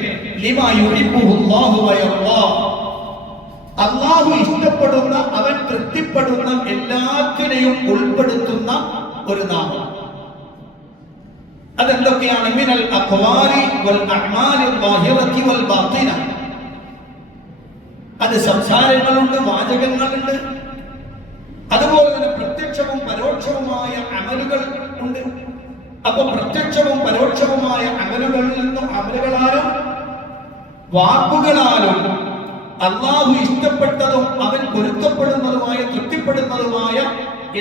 ലിമാ യുഹിബ്ബുഹു അല്ലാഹു വ യർദാഹു, അല്ലാഹു ഇഷ്ടപ്പെടുന്ന, അവൻ തൃപ്തിപ്പെടുന്ന എല്ലാത്തിനെയും ഉൾപ്പെടുത്തുന്ന ഒരു നാമം. അതെന്തൊക്കെയാണ്? മിനൽ അഖ്വാലി വൽ അഅമാലി അൽ-ളാഹിറതി വൽ ബാത്തിന. അത് സംസാരങ്ങളുണ്ട്, വാചകങ്ങളുണ്ട്, അതുപോലെ തന്നെ പ്രത്യക്ഷവും പരോക്ഷവുമായ അമലുകൾ ഉണ്ട്. അപ്പൊ പ്രത്യക്ഷവും പരോക്ഷവുമായ അമലുകളിൽ നിന്നും അമലുകളാലും വാക്കുകളാലും അള്ളാഹു ഇഷ്ടപ്പെട്ടതും അവൻ പൊരുത്തപ്പെടുന്നതുമായ തൃപ്തിപ്പെടുന്നതുമായ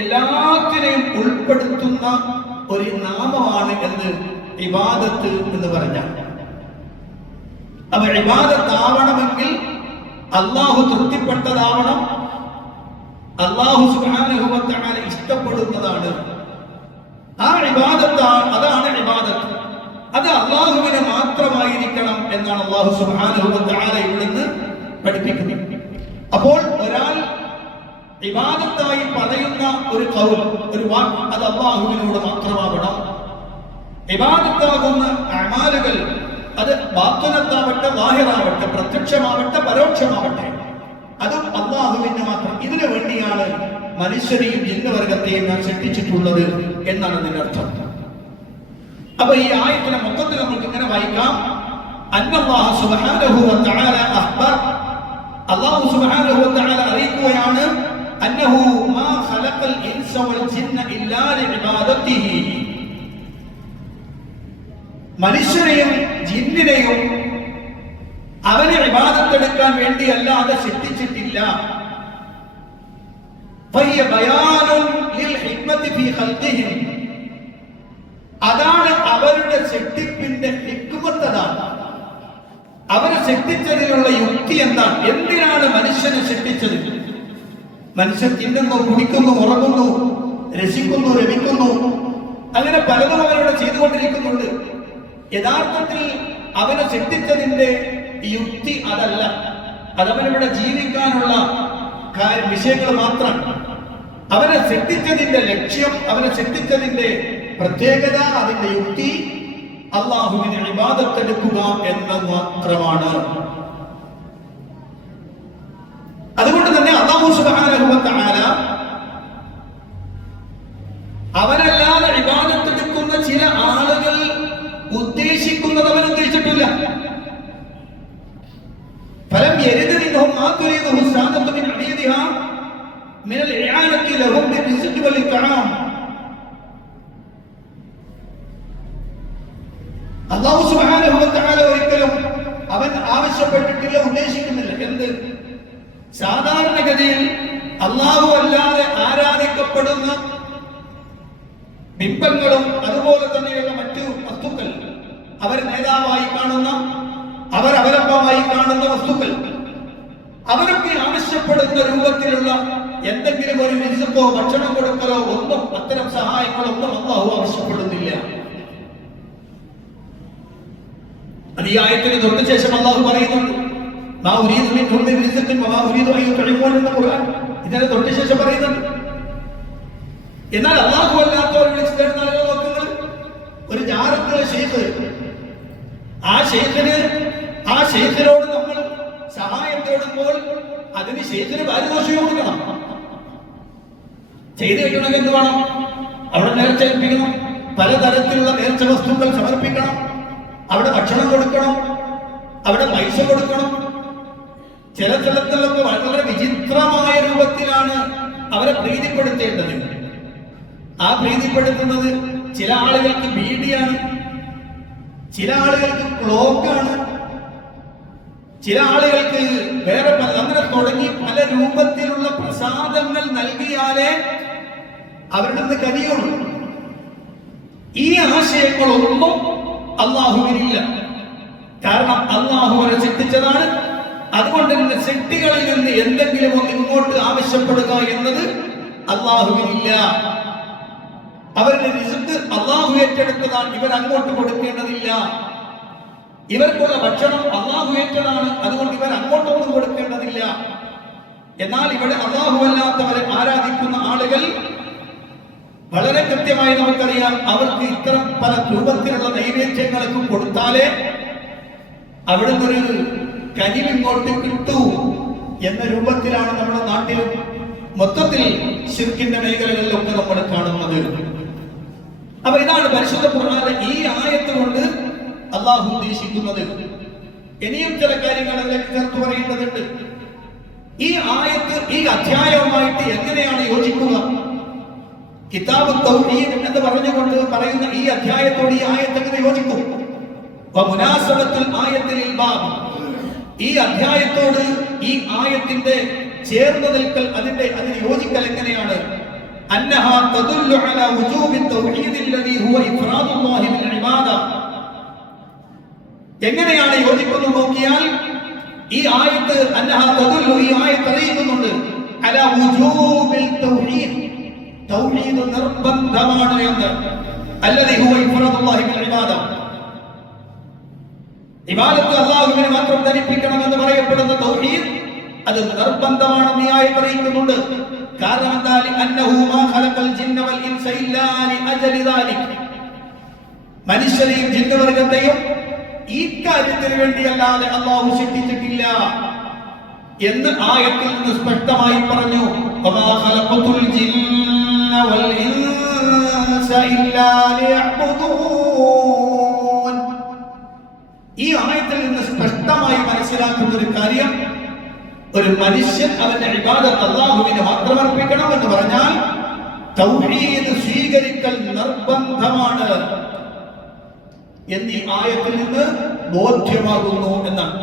എല്ലാത്തിനെയും ഉൾപ്പെടുത്തുന്ന ഒരു നാമമാണ് എന്ത് ഇബാദത്ത് എന്ന് പറഞ്ഞാൽ. അപ്പൊ ഇബാദത്താവണമെങ്കിൽ അള്ളാഹു തൃപ്തിപ്പെട്ടതാവണം, അള്ളാഹു സുബ്ഹാനഹു വ തആല ഇഷ്ടപ്പെടുന്നതാണ്. ആ ഇബാദത്താണ്, അതാണ് ഇബാദത്ത്. അത് അള്ളാഹുവിന് മാത്രമായിരിക്കണം എന്നാണ് അള്ളാഹു സുബ്ഹാനഹു വ തആല ഇവിടുന്ന് പഠിപ്പിക്കുന്നത്. അപ്പോൾ ഒരാൾ ഇബാദത്തായി പറയുന്ന ഒരു ഖൗൽ, ഒരു വാക്ക്, അത് അള്ളാഹുവിനോട് മാത്രമാവണം. ഇബാദത്താകുന്ന അമാലുകൾ അത് ബാത്തിനത്താവട്ടെ ലാഹിറാവട്ടെ, പ്രത്യക്ഷമാവട്ടെ പരോക്ഷമാവട്ടെ, അതും അള്ളാഹുവിന് മാത്രം. ഇതിനു വേണ്ടിയാണ് മനുഷ്യരെയും ജിന്നവർഗത്തെയും ഞാൻ സൃഷ്ടിച്ചിട്ടുള്ളത് എന്നാണ് ഇതിന്റെ അർത്ഥം. അപ്പൊ ഈ ആയത്തിനെ മൊത്തത്തിൽ നമുക്ക് ഇങ്ങനെ വായിക്കാം. അന്നല്ലാഹു സുബ്ഹാനഹു വ തആല അഖ്ബർ, അല്ലാഹു സുബ്ഹാനഹു വ തആല അറിയിക്കുകയാണ്, അന്നഹു മാ ഖലഖൽ ഇൻസ വൽ ജിന്ന ഇല്ലാ ലിഇബാദത്തിഹി, മനുഷ്യരെയും ജിന്നിനെയും അവനെ ഇബാദത്തെടുക്കാൻ വേണ്ടി അല്ലാതെ സൃഷ്ടിച്ചിട്ടില്ല. ഫഹിയ ബയാനുൻ ലിൽ ഹിക്മതി ഫീ ഖൽഖിഹിം, അതാണ് അവരുടെ സൃഷ്ടിപ്പിന്റെ ഹിക്മത്ത്. അതാണ് അവരെ സൃഷ്ടിച്ചതിലുള്ള യുക്തി. എന്താണ്? എന്തിനാണ് മനുഷ്യനെ സൃഷ്ടിച്ചത്? മനുഷ്യൻ തിന്നുന്നു, കുടിക്കുന്നു, ഉറങ്ങുന്നു, രസിക്കുന്നു, രമിക്കുന്നു, അങ്ങനെ പലതും അവരവിടെ ചെയ്തുകൊണ്ടിരിക്കുന്നുണ്ട്. യഥാർത്ഥത്തിൽ അവനെ സൃഷ്ടിച്ചതിന്റെ യുക്തി അതല്ല, അതവനിവിടെ ജീവിക്കാനുള്ള വിഷയങ്ങൾ മാത്രം. അവനെ സൃഷ്ടിച്ചതിന്റെ ലക്ഷ്യം, അവനെ സൃഷ്ടിച്ചതിന്റെ പ്രത്യേകത, അതിന്റെ യുക്തി അള്ളാഹുവിനെ ഇബാദത്തെടുക്കുക എന്ന് മാത്രമാണ്. അതുകൊണ്ട് തന്നെ അല്ലാഹു സുബ്ഹാനഹു വ തആല അവനല്ലാതെ ഇബാദത്തെടുക്കുന്ന ചില ആളുകൾ ഉദ്ദേശിക്കുന്നത് അവൻ ഉദ്ദേശിച്ചിട്ടില്ല. ഫലം യരിദ മിൻഹും മാ തുരീദുഹു സാദത്തു മിൻ അബീദിഹാ മിനൽ ഇആനത്തി ലഹും ബിർരിസ്ഖി വൽ ഇത്ആം. അല്ലാഹു സുബ്ഹാനഹു വ തആല ഒരിക്കലും അവൻ ആവശ്യപ്പെട്ടിട്ടില്ല, ഉദ്ദേശിക്കുന്നില്ല. എന്ത്? സാധാരണഗതിയിൽ അല്ലാഹു അല്ലാതെ ആരാധിക്കപ്പെടുന്ന ബിംബങ്ങളും അതുപോലെ തന്നെയുള്ള മറ്റു വസ്തുക്കൾ, അവർ നേതാവായി കാണുന്ന, അവർ അവലംബമായി കാണുന്ന വസ്തുക്കൾ, അവരൊക്കെ ആവശ്യപ്പെടുന്ന രൂപത്തിലുള്ള എന്തെങ്കിലും ഒരു റിസ്ഖോ ഭക്ഷണം കൊടുക്കലോ ഒന്നും, അത്തരം സഹായങ്ങളൊന്നും അല്ലാഹു ആവശ്യപ്പെടുന്നില്ല. ഈ ആയത്തിന് തൊട്ട് ശേഷം അല്ലാഹു പറയുന്നുണ്ട്, മാ ഉരീദു മിൻഹും മിൻ റിസ്ഖിൻ വമാ ഉരീദു അൻ യുത്ഇമൂൻ എന്ന ഖുർആൻ ഇതിനെ തൊട്ട് ശേഷം പറയുന്നുണ്ട്. എന്നാൽ അല്ലാഹു അല്ലാത്തവർ വിളിച്ചു തരുന്ന ആളുകൾ നോക്കുന്നത്, ഒരു ജാറത്തിലെ ശൈഖ്, ആ ശൈഖിനോട് നമ്മൾ സഹായം തേടുമ്പോൾ അതിന് ശൈഖിന് പാരിതോഷികം കൊടുക്കണം. ചെയ്തു വെക്കണമെങ്കിൽ എന്ത് വേണം? അവിടെ നേർച്ച ഏൽപ്പിക്കണം, പലതരത്തിലുള്ള നേർച്ച വസ്തുക്കൾ സമർപ്പിക്കണം, അവിടെ ഭക്ഷണം കൊടുക്കണം, അവിടെ പൈസ കൊടുക്കണം. ചില സ്ഥലങ്ങളിലൊക്കെ വളരെ വിചിത്രമായ രൂപത്തിലാണ് അവരെ പ്രീതിപ്പെടുത്തേണ്ടത്. ആ പ്രീതിപ്പെടുത്തുന്നത് ചില ആളുകൾക്ക് ബീഡിയാണ്, ചില ആളുകൾക്ക് ക്ലോക്കാണ്, ചില ആളുകൾക്ക് വേറെ പല, അങ്ങനെ തുടങ്ങി പല രൂപത്തിലുള്ള പ്രസാദങ്ങൾ നൽകിയാലേ അവരുടെ നിന്ന് കരിയുള്ളൂ. ഈ ആശയങ്ങളൊന്നും അള്ളാഹുവിനില്ല. കാരണം അള്ളാഹു അവരെ സൃഷ്ടിച്ചതാണ്. അതുകൊണ്ട് തന്നെ സൃഷ്ടികളിൽ നിന്ന് എന്തെങ്കിലും ഒന്ന് ഇങ്ങോട്ട് ആവശ്യപ്പെടുക എന്നത് അള്ളാഹുവിനില്ല. അവരുടെ റിസ്ക് അള്ളാഹു ഏറ്റെടുത്തതാണ്, ഇവർ അങ്ങോട്ട് കൊടുക്കേണ്ടതില്ല. ഇവർക്കുള്ള ഭക്ഷണം അള്ളാഹു ഏറ്റതാണ്, അതുകൊണ്ട് ഇവർ അങ്ങോട്ടൊന്നും കൊടുക്കേണ്ടതില്ല. എന്നാൽ ഇവിടെ അള്ളാഹു അല്ലാത്തവരെ ആരാധിക്കുന്ന ആളുകൾ വളരെ കൃത്യമായി നമുക്കറിയാം, അവർക്ക് ഇത്തരം പല രൂപത്തിലുള്ള നൈവേദ്യങ്ങളൊക്കെ കൊടുത്താലേ അവിടെ നിന്നൊരു കനിവിങ്ങോട്ട് കിട്ടൂ എന്ന രൂപത്തിലാണ് നമ്മുടെ നാട്ടിലും മൊത്തത്തിൽ ശിർക്കിന്റെ മേഖലകളിലൊക്കെ നമ്മൾ കാണുന്നത്. അപ്പൊ ഇതാണ് പരിശുദ്ധ ഖുർആനിലെ ഈ ആയത്ത് കൊണ്ട് അള്ളാഹു ഉദ്ദേശിക്കുന്നത്. ഇനിയും ചില കാര്യങ്ങൾ അതിലേക്ക് ചേർത്ത് പറയേണ്ടതുണ്ട്. ഈ ആയത്ത് ഈ അധ്യായവുമായിട്ട് എങ്ങനെയാണ് യോജിക്കുക? കിതാബ് തൗഹീദ് എന്ന് പറഞ്ഞുകൊണ്ട് പറയുന്ന ഈ അധ്യായത്തോട് ഈ ആയത്ത് എങ്ങനെ യോജിക്കും? വമുനാസബത്തുൽ ആയത്തിൽ ബാബ്, ഈ അധ്യായത്തോട് ഈ ആയത്തിന്റെ ചേർന്ന് നിൽക്കൽ, അതിന് യോജിക്കൽ എങ്ങനെയാണ്? അന്നഹാ തദുല്ലു അലാ വുജൂബി തൗഹീദ് അല്ലദീ ഹുവ ഇഫ്റാദുല്ലാഹി ബിൽ ഇബാദ. എങ്ങനെയാണ് യോജിക്കുന്നത് നോക്കിയാൽ ഈ ആയത്ത് അന്നഹാ തദുല്ലു, ഈ ആയത്ത് അറിയിക്കുന്നുണ്ട് അലാ വുജൂബിൽ തൗഹീദ്, തൗഹീദ് നിർബന്ധമാണ് എന്ന്. അല്ലദീ ഹുവ ഇഫ്റാദുല്ലാഹി ബിൽ ഇബാദ, ഇബാദത്ത് അല്ലാഹുവിനെ മാത്രം ധരിപ്പിക്കണമെന്ന് പറയപ്പെടുന്ന തൗഹീദ് അത് നിർബന്ധമാണെന്ന് ഈ ആയത്ത് അറിയിക്കുന്നുണ്ട്. കാരണം എന്താ? അന്നഹു മാ ഖലഖൽ ജിന്ന വൽ ഇൻസ ഇല്ലാ ലിഅജലി ദാലിക്, മനുഷ്യരെയും ജിന്നവർഗത്തെയും ഈ കാര്യത്തിന് വേണ്ടിയല്ലാതെ അല്ലാഹു സൃഷ്ടിച്ചിട്ടില്ല എന്ന് ആയത്തിൽ നിന്ന് സ്പഷ്ടമായി പറഞ്ഞു. വമാ ഖലഖതുൽ ജിന്ന വൽ ഇൻസ ഇല്ലാ ലിയഅ്ബുദൂൻ. ഈ ആയത്തിൽ നിന്ന് സ്പഷ്ടമായി മനസ്സിലാക്കുന്ന ഒരു കാര്യം, ഒരു മനുഷ്യൻ അവന്റെ ഇബാദത്ത് അല്ലാഹുവിന് മാത്രം അർപ്പിക്കണം എന്ന് പറഞ്ഞാൽ തൗഹീദ് സ്വീകരിക്കൽ നിർബന്ധമാണ് എന്നീ ആയത്തിൽ നിന്ന് ബോധ്യമാകുന്നു എന്നാണ്.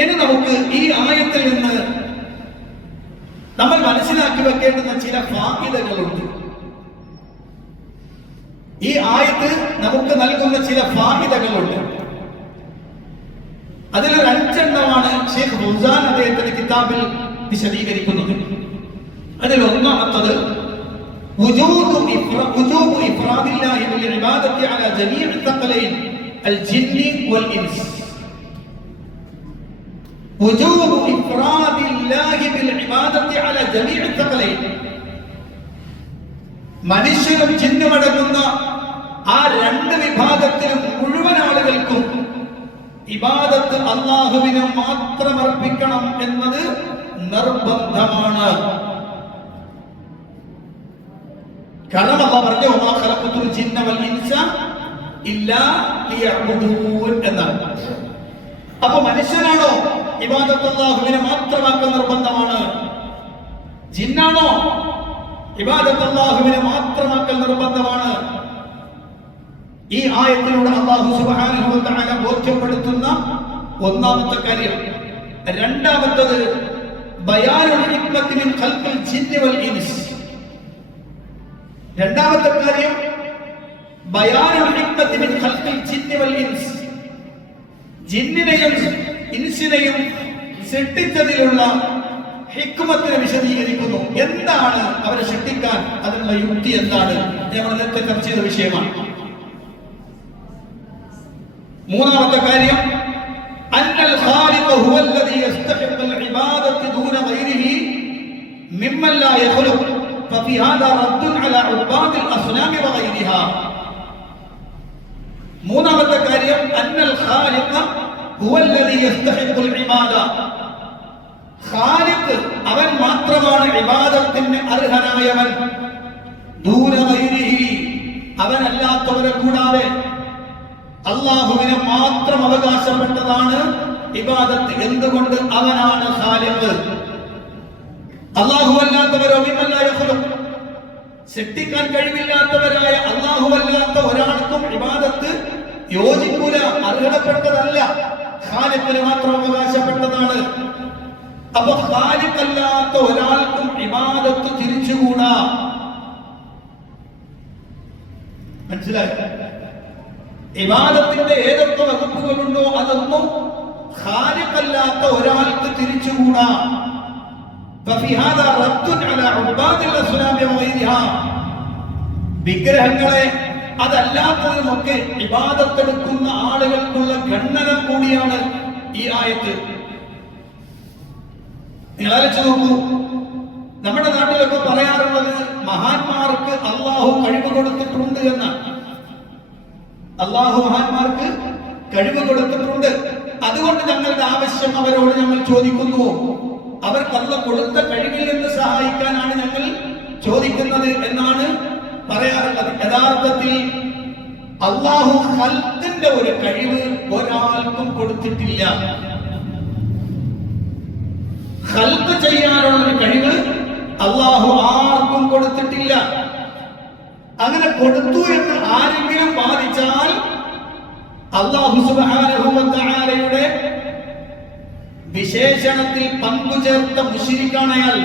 ഇനി നമുക്ക് ഈ ആയത്തിൽ നിന്ന് നമ്മൾ മനസ്സിലാക്കി വെക്കേണ്ടുന്ന ചില ഫായിദകളുണ്ട്. ഈ ആയത്ത് നമുക്ക് നൽകുന്ന ചില ഫായിദകളുണ്ട്. അതിലൊരു 5 എണ്ണമാണ് ഷെയ്ഖ് ഫൗസാൻ അദ്ദേഹത്തിന്റെ കിതാബിൽ വിശദീകരിക്കുന്നത്. അതിൽ ഒന്നാമത്തത് വജൂബു ഇഫ്റാദില്ലാഹി ബിൽ ഇബാദത്തി അലാ ജമീഇ തഖലൈൻ അൽ ജിന്നി വൽ ഇൻസ്. വജൂബു ഇഫ്റാദില്ലാഹി ബിൽ ഇബാദത്തി അലാ ജമീഇ തഖലൈൻ, മനുഷ്യരും ജിന്നും അടങ്ങുന്ന ആ 2 വിഭാഗത്തിലും മുഴുവൻ ആളുകൾക്കും ഇബാദത്ത് അല്ലാഹുവിനെ മാത്രം അർപ്പിക്കണം എന്നത് നിർബന്ധമാണ്. കാരണം അല്ലാഹു പറഞ്ഞു വമാ ഖലഖതുൽ ജിന്ന വൽ ഇൻസ ഇല്ലാ ലിയഅ്ബുദൂൻ എന്നാണ്. അപ്പോൾ മനുഷ്യനാണോ ഇബാദത്ത് അല്ലാഹുവിനെ മാത്രമാക്കൽ നിർബന്ധമാണ്? ജിന്നാണോ ഇബാദത്ത് അല്ലാഹുവിനെ മാത്രമാക്കൽ നിർബന്ധമാണ്? ഈ ആയത്തിലൂടെ അല്ലാഹു സുബ്ഹാനഹു വ തആല ബോധ്യപ്പെടുത്തുന്ന ഒന്നാമത്തെ കാര്യം. രണ്ടാമത്തേത് ബയാനുൽ ഹിക്മത്തി മിൻ ഖൽഖിൽ ജിന്നി വൽ ഇൻസ്. രണ്ടാമത്തെ കാര്യം ബയാനുൽ ഹിക്മത്തി മിൻ ഖൽഖിൽ ജിന്നി വൽ ഇൻസ്, ജിന്നിനെയും ഇൻസിനെയും സൃഷ്ടിച്ചതിലുള്ള ഹിക്മത്തിനെ വിശദീകരിക്കുന്നു. എന്താണ് അവരെ സൃഷ്ടിക്കാൻ അതിനുള്ള യുക്തി എന്താണ്? നമ്മൾ നേരത്തെ ചർച്ച ചെയ്ത വിഷയമാണ്. മൂന്നാമത്തെ കാര്യം അന്നൽ ഖാലിഖ ഹുവല്ലദീ യസ്തഹിഖുൽ ഇബാദത ദൂന ഗൈരിഹി മിമ്മൻ ലാ യഖ്ലുഖ് ഫഫി ഹാദാ റദ്ദുൻ അലാ ഉബാദിൽ അസ്നാമി വഗൈരിഹാ. മൂന്നാമത്തെ കാര്യം അന്നൽ ഖാലിഖ ഹുവല്ലദീ യസ്തഹിഖുൽ ഇബാദ, ഖാലിഖ് അവൻ മാത്രമാണ് ഇബാദത്തിന് അർഹനായവൻ. ദൂന ഗൈരിഹി, അവനല്ലാത്തവരെ കൂടാതെ അല്ലാഹുവിനെ മാത്രം അവകാശപ്പെട്ടതാണ് ഇബാദത്ത്. എന്തുകൊണ്ട്? അവനാണ് ഖാലിഖ്. അല്ലാഹു അല്ലാത്തവരോ മിമ്മൻ ലാ യഖ്ലുഖ്, സൃഷ്ടിക്കാൻ കഴിവില്ലാത്തവരായ അല്ലാഹു അല്ലാത്ത ഒരാൾക്കും ഇബാദത്ത് യോജിക്കൂല, അർഹതപ്പെട്ടതല്ല. ഖാലിഖിന് മാത്രം അവകാശപ്പെട്ടതാണ്. അപ്പൊ ഖാലിഖ് അല്ലാത്ത ഒരാൾക്കും ഇബാദത്ത് തിരിച്ചുകൂടാ. മനസ്സിലായോ? ഇബാദത്തിന്റെ ഏതൊക്കെ വകുപ്പുകളുണ്ടോ അതൊന്നും ഖാലിഖ് അല്ലാത്ത ഒരാൾക്ക് തിരിച്ചുകൂടാ. ഫഫി ഹാദാ റദ്ദുൻ അലാ ഉബാദിൽ അസ്നാമി വഗൈരിഹാ, വിഗ്രഹങ്ങളെ അതല്ലാത്തതുമൊക്കെ ഇബാദത്തെടുക്കുന്ന ആളുകൾക്കുള്ള ഖണ്ഡനം കൂടിയാണ് ഈ ആയത്ത്. നിങ്ങൾ ആലോചിച്ച് നോക്കൂ, നമ്മുടെ നാട്ടിലൊക്കെ പറയാറുള്ളത് മഹാന്മാർക്ക് അല്ലാഹു കഴിവ് കൊടുത്തിട്ടുണ്ട് എന്നാണ്. അല്ലാഹു മഹാന്മാർക്ക് കഴിവ് കൊടുത്തിട്ടുണ്ട്, അതുകൊണ്ട് ഞങ്ങളുടെ ആവശ്യം അവരോട് ഞങ്ങൾ ചോദിക്കുന്നു, അവർക്ക് അല്ലാഹു കൊടുത്ത കഴിവിൽ നിന്ന് സഹായിക്കാനാണ് ഞങ്ങൾ ചോദിക്കുന്നത് എന്നാണ് പറയാറുള്ളത്. യഥാർത്ഥത്തിൽ അല്ലാഹു ഖൽഖിന്റെ ഒരു കഴിവ് ഒരാൾക്കും കൊടുത്തിട്ടില്ല. ഖൽഖ് ചെയ്യാനുള്ള ഒരു കഴിവ് അല്ലാഹു ആർക്കും കൊടുത്തിട്ടില്ല. അങ്ങനെ കൊടുത്തു എന്ന് ആരെങ്കിലും വാദിച്ചാൽ അല്ലാഹു സുബ്ഹാനഹു വ തആലയുടെ വിശേഷണത്തിൽ പങ്കുചേർത്ത മുശ്രിക്കാണ് അയാൾ.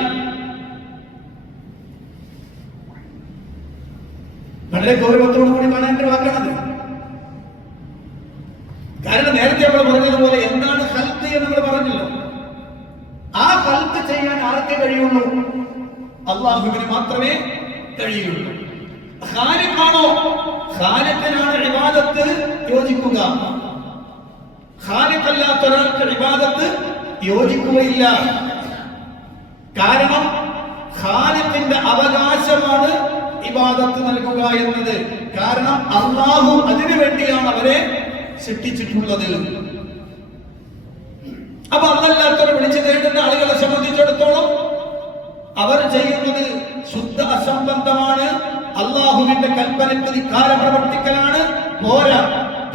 വളരെ ഗൗരവത്തോടു കൂടി കാണേണ്ട വാക്കാണത്. കാരണം നേരത്തെ നമ്മൾ പറഞ്ഞതുപോലെ എന്താണ് ഖൽഖ് എന്ന് നമ്മൾ പറഞ്ഞല്ലോ. ആ ഖൽഖ് ചെയ്യാൻ ആർക്കേ കഴിയുള്ളൂ? അല്ലാഹുവിന് മാത്രമേ കഴിയുള്ളൂ. ഖാലിഖാണോ? ഖാലിഖിനാണ് ഇബാദത്ത് യോജിക്കുക. ഖാലിഖല്ലാത്ത ഒരാൾക്ക് ഇബാദത്ത് യോജിക്കുകയില്ല. കാരണം ഖാലിഖിന്റെ അവകാശമാണ് ഇബാദത്ത് നൽകുക എന്നത്. കാരണം അല്ലാഹു അതിനു വേണ്ടിയാണ് അവരെ സൃഷ്ടിച്ചിട്ടുള്ളത്. അപ്പൊ അതല്ലാത്തവരെ വിളിച്ചു തേടുന്ന ആളുകളെ സംബന്ധിച്ചിടത്തോളം അവർ ചെയ്യുന്നത് ശുദ്ധ അസംബന്ധമാണ്. അല്ലാഹുവിന്റെ കൽപ്പനയ്ക്ക് ധിക്കാരം പ്രവർത്തിക്കലാണ്. പോരാ,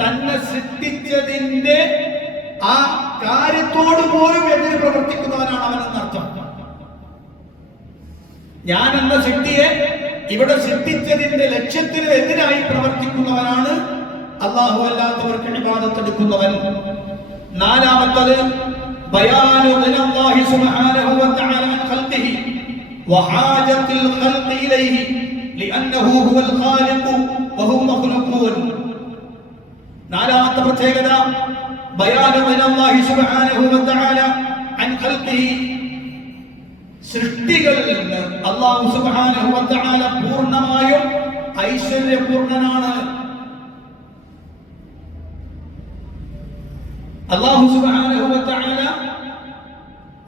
തന്നെ സൃഷ്ടിച്ചതിന്റെ ആ കാര്യത്തോട് പോലും എതിര് പ്രവർത്തിക്കുന്നവനാണ് അവനെന്നർത്ഥം. ഞാൻ എന്ന സൃഷ്ടിയെ ഇവിടെ സൃഷ്ടിച്ചതിന്റെ ലക്ഷ്യത്തിന് എതിരായി പ്രവർത്തിക്കുന്നവനാണ് അല്ലാഹു അല്ലാത്തവർക്ക് ഇബാദത്ത് എടുക്കുന്നവൻ. നാലാമത്തത് ബയാനു അല്ലാഹി സുബ്ഹാനഹു വ തആല അൻ ഖൽഖിഹി വഹാജത്തിൽ ഖൽഖി ഇലൈഹി ലിഅന്നഹു ഹുവൽ ഖാലിഖു വഹും മഖ്ലൂഖൂൻ. നാലാമത്തെ പ്രത്യേകത ബയാനു അല്ലാഹി സുബ്ഹാനഹു വ തആല അൻ ഖൽഖിഹി, സൃഷ്ടികളിൽ നിന്ന് അല്ലാഹു സുബ്ഹാനഹു വ തആല പൂർണ്ണമായും ഐശ്വര്യപൂർണ്ണനാണ്. അല്ലാഹു സുബ്ഹാനഹു വ തആല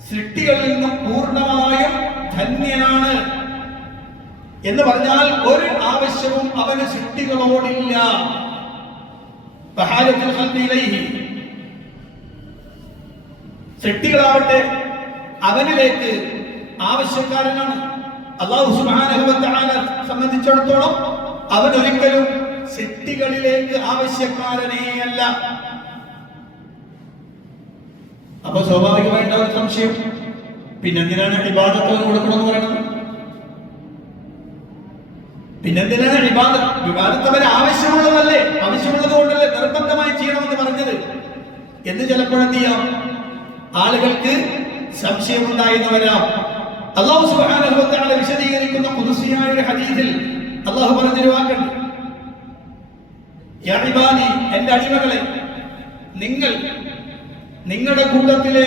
സൃഷ്ടികളിൽ നിന്ന് പൂർണ്ണമായും ധന്യനാണ് എന്ന് പറഞ്ഞാൽ ഒരു ആവശ്യവും അവന് സൃഷ്ടികളോടില്ല. ബഹാലത്തുൽ ഖൽഖി ഇലൈഹി, സൃഷ്ടികളാവട്ടെ അവനിലേക്ക് ആവശ്യക്കാരനാണ്. അല്ലാഹു സുബ്ഹാനഹു വ തആല സംബന്ധിച്ചിടത്തോളം അവൻ ഒരിക്കലും സൃഷ്ടികളിലേക്ക് ആവശ്യക്കാരനേയല്ല. അപ്പൊ സ്വാഭാവികമായിട്ട് ഒരു സംശയം, പിന്നെന്തിനാണ് ഇബാദത്ത് കൊടുക്കണമെന്ന് പറയുന്നത്? പിന്നെന്തിനാണ് ഇബാദത്ത്? ഇബാദത്ത് അവന് ആവശ്യമുള്ളതല്ലേ, ആവശ്യമുള്ളത് കൊണ്ടല്ലേ നിർബന്ധമായി ചെയ്യണമെന്ന് പറഞ്ഞത് എന്ന് ചിലപ്പോഴെന്ത് ചെയ്യാം, ആളുകൾക്ക് സംശയമുണ്ടായെന്ന് വരാം. അല്ലാഹു സുബ്ഹാനഹു വ തആല വിശദീകരിക്കുന്ന ഖുദ്സിയായ ഒരു ഹദീസിൽ അല്ലാഹു പറഞ്ഞൊരു വാക്കുണ്ട്, യാ ഇബാദി, എന്റെ അടിമകളെ, നിങ്ങളുടെ കൂട്ടത്തിലെ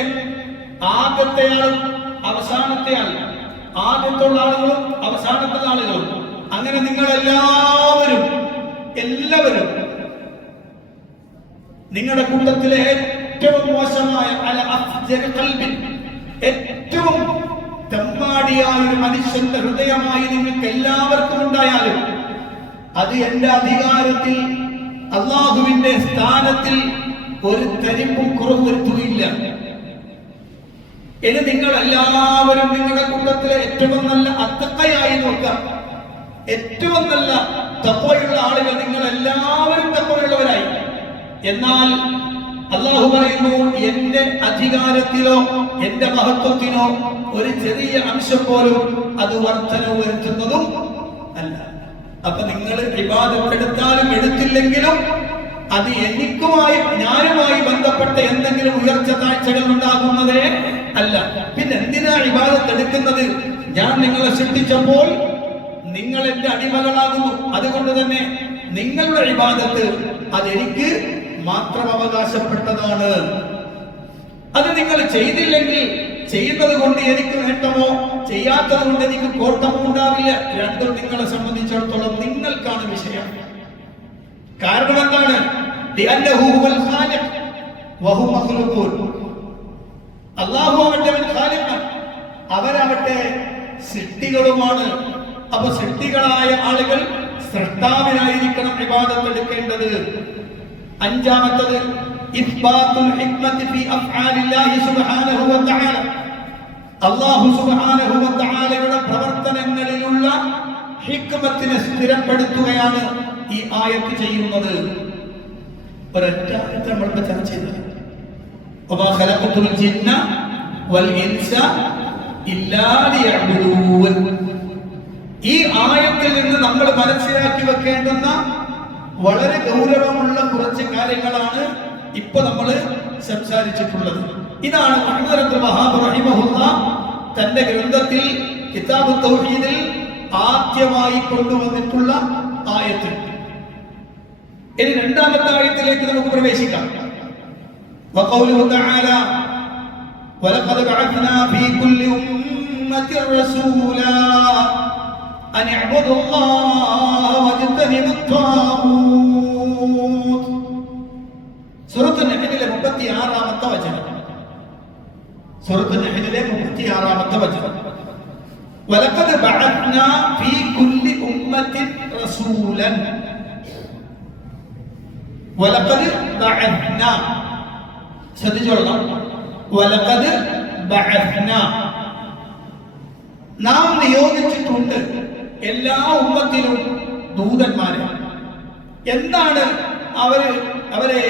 ആദ്യത്തെ ആളും അവസാനത്തെ ആൾ, ആദ്യത്തുള്ള ആളുകളും അവസാനത്തെ ആളുകളും, അങ്ങനെ നിങ്ങൾ എല്ലാവരും നിങ്ങളുടെ കൂട്ടത്തിലെ ഏറ്റവും മോശമായ ഏറ്റവും തെമ്മാടിയായ ഒരു മനുഷ്യന്റെ ഹൃദയമായി നിങ്ങൾക്ക് എല്ലാവർക്കും ഉണ്ടായാലും അത് എന്റെ അധികാരത്തിൽ അല്ലാഹുവിന്റെ സ്ഥാനത്തിൽ ഒരു തരിപ്പും കുറവ് വരുത്തുകയില്ല. ഇനി നിങ്ങൾ എല്ലാവരും നിങ്ങളുടെ കൂട്ടത്തിലെ ഏറ്റവും നല്ല അത്തഖയായി നോക്കുക. ഏറ്റവും നല്ല തഖ്വയുള്ള ആളുകൾ നിങ്ങൾ എല്ലാവരും തഖ്വയുള്ളവരായി. എന്നാൽ അല്ലാഹു പറയുന്നു, എന്റെ അധികാരത്തിലോ എന്റെ മഹത്വത്തിനോ ഒരു ചെറിയ അംശം പോലും അത് വർധനവ് വരുത്തുന്നതും അല്ല. അപ്പൊ നിങ്ങൾ ഇബാദത്ത് എടുത്താലും എടുത്തില്ലെങ്കിലും അത് ഞാനുമായി ബന്ധപ്പെട്ട എന്തെങ്കിലും ഉയർച്ച താഴ്ചകൾ ഉണ്ടാകുന്നതേ അല്ല. പിന്നെ എന്തിനാ ഇബാദത്ത് എടുക്കുന്നത്? ഞാൻ നിങ്ങളെ സൃഷ്ടിച്ചപ്പോൾ നിങ്ങൾ എന്റെ അടിമകളാകുന്നു. അതുകൊണ്ട് തന്നെ നിങ്ങളുടെ ഇബാദത്ത് അതെനിക്ക് മാത്രം അവകാശപ്പെട്ടതാണ്. അത് നിങ്ങൾ ചെയ്തില്ലെങ്കിൽ ചെയ്യുന്നത് കൊണ്ട് എനിക്ക് നേട്ടമോ ചെയ്യാത്തത് കൊണ്ട് എനിക്ക് കോട്ടമോ ഉണ്ടാവില്ല. രണ്ടും നിങ്ങളെ സംബന്ധിച്ചിടത്തോളം നിങ്ങൾക്കാണ് വിഷയം. കാരണം എന്താണ്? അല്ലാഹു ആവട്ടെ ഖാലിഖാണ്, അവരാവട്ടെ സൃഷ്ടികളുമാണ്. അപ്പൊ സൃഷ്ടികളായ ആളുകൾ സൃഷ്ടാവിനായിരിക്കണം ഇബാദത്ത് എടുക്കേണ്ടത്. അഞ്ചാമത്തത് ഇസ്ബാത്തുൽ ഹിക്മത്തി ഫീ അഫ്ആലില്ലാഹി സുബ്ഹാനഹു വ തആല, അല്ലാഹു സുബ്ഹാനഹു വ തആലയുടെ പ്രവർത്തനങ്ങളിലുള്ള ഹിക്മത്തിനെ സ്ഥിരപ്പെടുത്തുകയാണ് ഈ ആയത്ത് ചെയ്യുന്നത്. ഒരൊറ്റ ആയത്ത് നമ്മൾ ചർച്ച ചെയ്തത്, വമാ ഖലഖതുൽ ജിന്ന വൽ ഇൻസ ഇല്ലാ ലിയഅ്ബുദൂൻ. ഈ ആയത്തിൽ നിന്ന് നമ്മൾ മനസ്സിലാക്കി വെക്കേണ്ടുന്ന വളരെ ഗൗരവമുള്ള കുറച്ച് കാര്യങ്ങളാണ് ഇപ്പൊ നമ്മൾ സംസാരിച്ചിട്ടുള്ളത്. ഇതാണ് മുഹമ്മദ് അബ്ദുൽ വഹാബ് റഹിമഹുല്ലാഹ് തന്റെ ഗ്രന്ഥത്തിൽ കിതാബ് തൗഹീദിൽ ആദ്യമായി കൊണ്ടുവന്നിട്ടുള്ള ആയത്ത്. ഇനി രണ്ടാമത്തെ ആയത്തിലേക്ക് നമുക്ക് പ്രവേശിക്കാം. വഖൗലുഹു തആല വലഖദ് ബഅത്നാ ഫീ കുല്ലി ഉമ്മത്തിൻ റസൂലാ അൻ ഇഅ്ബുദുല്ലാഹ വജ്തനിബുത് ത്വാഗൂത്ത്. സൂറത്തുൽ നഹ്ലിലെ 36ാമത്തെ വചനം. സൂറത്തുൽ നഹ്ലിലെ 36ാമത്തെ വചനം. വലഖദ് ബഅത്നാ ഫീ കുല്ലി ഉമ്മത്തിൻ റസൂലൻ. വലഖദ് ബഅത്നാ, ശ്രദ്ധിച്ചോളണം. വലഖദ് ബഅത്നാ, നാം നിയോഗിച്ചിട്ടുണ്ട് എല്ലാ ഉമ്മത്തിലും ദൂതന്മാരെ. എന്താണ് അവരെ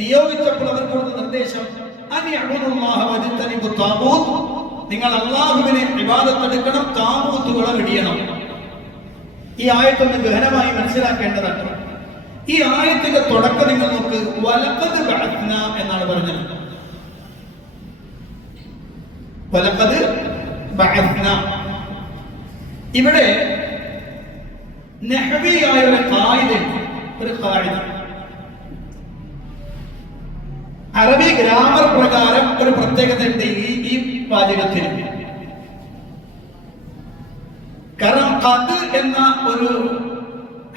നിയോഗിച്ചപ്പോൾ അവർ കൊടുത്ത നിർദ്ദേശം? അനിഅ്ബുദുല്ലാഹ വജ്തനിബുത് ത്വാഗൂത്ത്, നിങ്ങൾ അല്ലാഹുവിനെ ഇബാദത്ത് എടുക്കണം, താഗൂത്തുകളെ വെടിയണം. ഈ ആയത്തൊന്ന് ഗഹനമായി മനസ്സിലാക്കേണ്ടതാണ്. ഈ ആയത്തിന്റെ തുടക്കം നിങ്ങൾ നോക്ക്. വലഖദ് ബഅത്നാ എന്നാണ് പറഞ്ഞത്. വലഖദ് ബഅത്നാ. ഇവിടെ നഹ്വിയായ ഒരു ഖായിദ, അറബി ഗ്രാമർ പ്രകാരം ഒരു പ്രത്യേകത ഉണ്ട് ഈ വാചകത്തിന്. കാരണം ഖദ് എന്ന ഒരു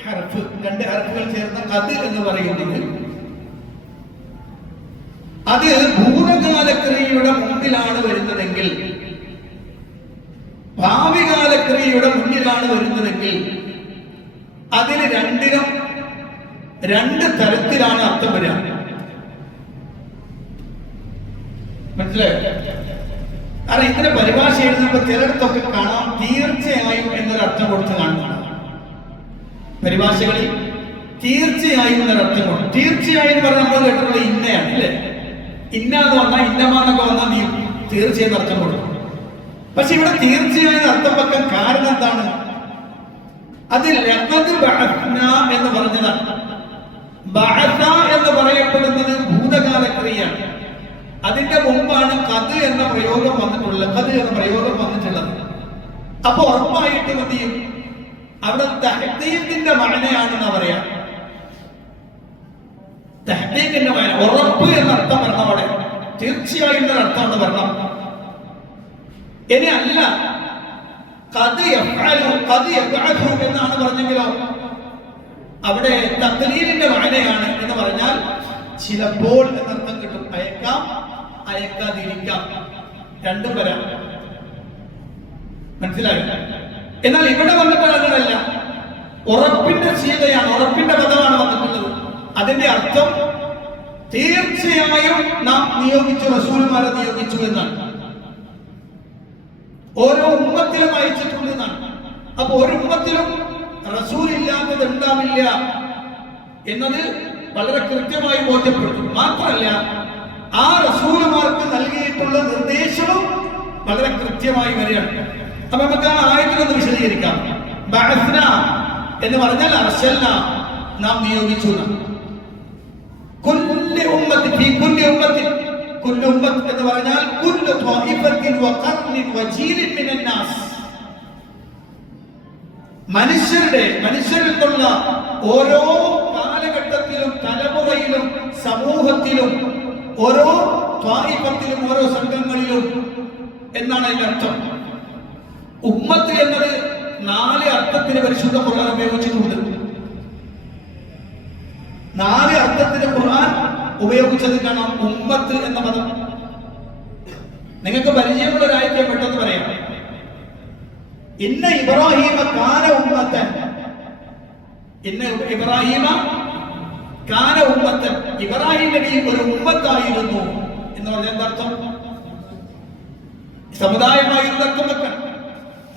ഹർഫ്, രണ്ട് ഹർഫുകൾ ചേർന്ന ഖദ് എന്ന് പറയുന്നത്, അത് ഭൂതകാല ക്രിയയുടെ മുമ്പിലാണ് വരുന്നതെങ്കിൽ, ഭാവികാല ക്രിയയുടെ മുന്നിലാണ് വരുന്നതെങ്കിൽ അതിന് രണ്ടിനും രണ്ട് തരത്തിലാണ് അർത്ഥം വരിക. മനസ്സിലായോ? കാരണം ഇതിന്റെ പരിഭാഷ എഴുതുമ്പോൾ ചിലയിടത്തൊക്കെ കാണാം തീർച്ചയായും എന്നൊരു അർത്ഥം കൊടുത്ത് കാണുന്നതാണ്. പരിഭാഷകളിൽ തീർച്ചയായും എന്നൊരർത്ഥം കൊടുക്കും. തീർച്ചയായും പറഞ്ഞാൽ നമ്മൾ കേട്ടിട്ടുള്ള ഇന്നയാണ് അല്ലേ? ഇന്ന എന്ന് പറഞ്ഞാൽ ഇന്നമാന്നൊക്കെ വന്നാൽ നീ തീർച്ചയായും അർത്ഥം കൊടുക്കും. പക്ഷെ ഇവിടെ തീർച്ചയായും അർത്ഥം വെക്കാൻ കാരണം എന്താണ്? അത് ലഖദ് ബഅത്നാ എന്ന് പറഞ്ഞതാണ്. ബഅസ എന്ന് പറയപ്പെടുന്നത് ഭൂതകാല ക്രിയയാണ്. അതിന്റെ മുമ്പാണ് ഖദ് എന്ന പ്രയോഗം വന്നിട്ടുള്ളത്, ലഖദ് എന്ന പ്രയോഗം വന്നിട്ടുള്ളത്. അപ്പൊ ഉറപ്പായിട്ട് എന്ത് ചെയ്യും? അവിടെ തഹ്ദീദിന്റെ മഅനയാണെന്ന് പറയാം. തഹ്ദീദിന്റെ മഅന ഉറപ്പ് എന്നർത്ഥം വരണം. അവിടെ തീർച്ചയായും എന്നർത്ഥമാണ് വരണം. ഇനി അല്ല ഖദ് യഫ്അലു ഖദ് യബ്അഥു എന്നാണ് പറഞ്ഞെങ്കിലോ അവിടെ തഖ്ലീലിന്റെ മഅനയാണ് എന്ന് പറഞ്ഞാൽ ചിലപ്പോൾ എന്നർത്ഥം കിട്ടും. അയക്കാം, അയക്കാതിരിക്കാം, രണ്ടും വരാം. മനസ്സിലായോ? എന്നാൽ ഇവിടെ വന്നിട്ട് അങ്ങനല്ല, ഉറപ്പിന്റെ സീതയാണ്, ഉറപ്പിന്റെ പദമാണ് വന്നിട്ടുള്ളത്. അതിന്റെ അർത്ഥം തീർച്ചയായും നാം നിയോഗിച്ചു, റസൂൽമാരെ നിയോഗിച്ചു എന്നാണ്. ഓരോ ഉമ്മത്തിലും അയച്ചിട്ടുണ്ട് എന്നാണ്. അപ്പൊ ഒരു ഉമ്മത്തിലും റസൂൽ ഇല്ലാത്തത് ഉണ്ടാവില്ല എന്നത് വളരെ കൃത്യമായി ബോധ്യപ്പെട്ടു. മാത്രമല്ല ആ റസൂലുമാർക്ക് നൽകിയിട്ടുള്ള നിർദ്ദേശവും വളരെ കൃത്യമായി വരികയാണ്. അപ്പൊ നമുക്ക് ആ ആയത്തിലൊന്ന് വിശദീകരിക്കാം. ബഅസ്ന എന്ന് പറഞ്ഞാൽ അർസൽന, നാം നിയോഗിച്ചു. കുല്ലി ഉമ്മത്തി ഫീ കുല്ലി ഉമ്മത്തി, കുല്ലു ഉമ്മത്ത് എന്ന് പറഞ്ഞാൽ കുല്ലു ത്വാഇഫത്തിൻ വഖർനിൻ വജീലിൻ മിനൻ നാസ്, മനുഷ്യരിൽ നിന്നുള്ള ഓരോ കാലഘട്ടത്തിലും തലമുറയിലും സമൂഹത്തിലും ഓരോ ത്വാഇഫത്തിലും ഓരോ സംഘങ്ങളിലും എന്നാണ് അതിന്റെ അർത്ഥം. ഉമ്മത്ത് എന്നത് 4 അർത്ഥത്തിന് പരിശുദ്ധ ഖുർആൻ ഉപയോഗിച്ചിട്ടുണ്ട്. 4 അർത്ഥത്തിന് ഖുർആൻ ഉപയോഗിച്ചത് കാണാം ഉമ്മത്ത് എന്ന പദം. നിങ്ങൾക്ക് പരിചയമുള്ള ഒരു ആയത്തെ പെട്ടെന്ന് പറയാം. ഇന്ന ഇബ്രാഹീമ കാന ഉമ്മത്തൻ, ഇന്ന ഇബ്രാഹീമ കാന ഉമ്മത്തൻ, ഇബ്രാഹിം നബി ഒരു ഉമ്മത്തായിരുന്നു എന്ന് പറഞ്ഞാൽ എന്താർത്ഥം? സമുദായമായിരുന്ന അർത്ഥം വെക്കണം.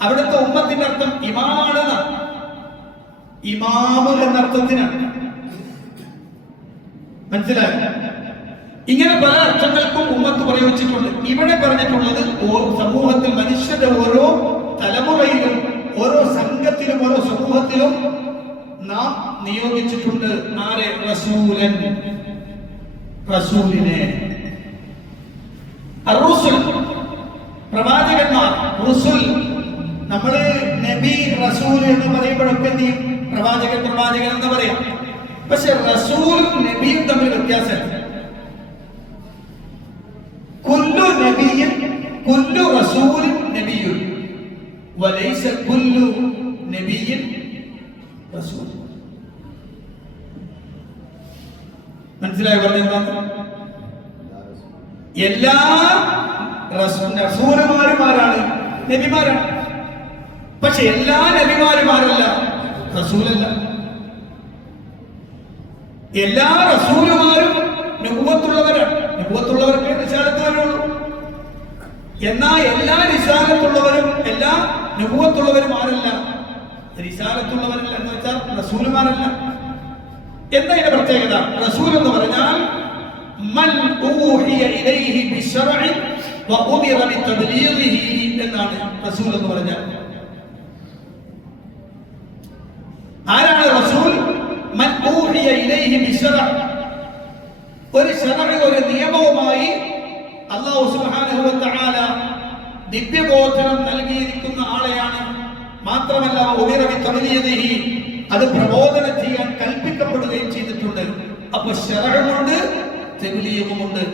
അവിടുത്തെ ഉമ്മത്തിന്റെ അർത്ഥം ഇമാമാണ്, ഇമാമ് എന്ന അർത്ഥത്തിനാണ്. മനസ്സിലായോ? ഇങ്ങനെ പല അർത്ഥങ്ങൾക്കും ഉമ്മത്ത് പ്രയോഗിച്ചിട്ടുണ്ട്. ഇവിടെ പറഞ്ഞിട്ടുള്ളത് സമൂഹത്തിൽ മനുഷ്യരുടെ ഓരോ തലമുറയിലും ഓരോ സംഘത്തിലും ഓരോ സമൂഹത്തിലും നാം നിയോഗിച്ചിട്ടുണ്ട് ആരെ? റസൂലൻ, റസൂലിനെ. അർറുസുൽ പ്രവാചകന്മാർ, റുസുൽ. നമ്മള് നബി റസൂൽ എന്ന് പറയുമ്പോഴൊക്കെ നീ പ്രവാചകൻ പ്രവാചകൻ എന്ന് പറയാം. പക്ഷെ റസൂലും നബിയും തമ്മിൽ വ്യത്യാസമുണ്ട്. കുല്ലു നബിയും കുല്ലു റസൂലും നബിയും വലൈസ കുല്ലു നബിയും റസൂൽ. മനസ്സിലായി പറഞ്ഞെന്താണ്? എല്ലാ റസൂലുമാരുമാരാണ്, നബിമാരാണ്. പക്ഷെ എല്ലാ നബിമാരുമാരല്ല റസൂലല്ല. എല്ലാ റസൂലുമാരും നുബുവത്തുള്ളവരാണ്. നുബുവത്തുള്ളവർക്ക് റിസാലത്ത് വരുള്ളൂ. എന്നാൽ എല്ലാ റിസാലത്തുള്ളവരും എല്ലാ നുബുവത്തുള്ളവരും ആരല്ല? റിസാലത്തുള്ളവരല്ല എന്ന് വെച്ചാൽ റസൂലുമാരല്ല. എന്താ ഇതിന്റെ പ്രത്യേകത? റസൂൽ എന്ന് പറഞ്ഞാൽ മൻ ഊഹിയ ഇലൈഹി ബിശർഇ വഉമിറ ബിതബ്ലീഗിഹി എന്നാണ് റസൂൽ എന്ന് പറഞ്ഞാൽ. ആരാണ് റസൂൽ? മൻ ഊഹിയ ഇലൈഹി ബിശർഇ, ഒരു ശർഅ, ഒരു നിയമവുമായി അല്ലാഹു സുബ്ഹാനഹു വ തആല ദിവ്യബോധനം നൽകിയിരിക്കുന്ന ആളെയാണ്. മാത്രമല്ല ഉമിറ ബിതബ്ലീഗിഹി, അത് പ്രബോധനം ചെയ്യാൻ കൽപ്പിക്കപ്പെടുകയും ചെയ്തിട്ടുണ്ട്. അപ്പൊ ശർഅുമുണ്ട്, തബ്ലീഗുമുണ്ട്.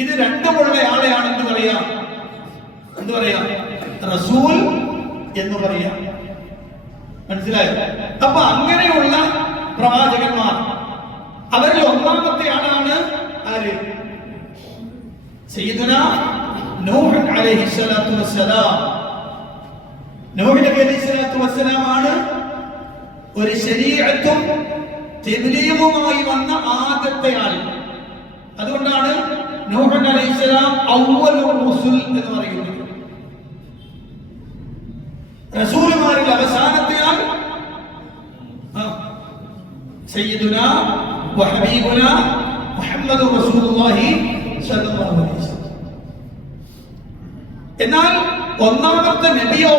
ഇത് രണ്ടുമുള്ള ആളെയാണ് എന്ത് പറയാം? റസൂൽ എന്ന് പറയാം. മനസ്സിലായോ? അപ്പൊ അങ്ങനെയുള്ള പ്രവാചകന്മാർ, അവരിൽ ഒന്നാമത്തെ ആളാണ് ആര്? സയ്യിദുനാ നൂഹ് അലൈഹിസ്സലാത്തു വസ്സലാം. നൂഹ് നബി അലൈഹിസ്സലാത്തു വസ്സലാം ആണ് ഒരു ശരീഅത്തും തബ്ലീഗുമായി വന്ന ആദ്യത്തെ ആൾ. അതുകൊണ്ടാണ് നൂഹ് അലൈഹിസ്സലാം അവ്വലുർ റുസുൽ എന്ന് പറയുന്നത്. റസൂലുമാരിൽ അവസാനത്തെ ആൾ സയ്യിദുനാ വ ഹബീബുനാ മുഹമ്മദ് റസൂലുള്ളാഹി സ്വല്ലല്ലാഹു അലൈഹി വസല്ലം. എന്നാൽ ഒന്നാമത്തെ നബിയോ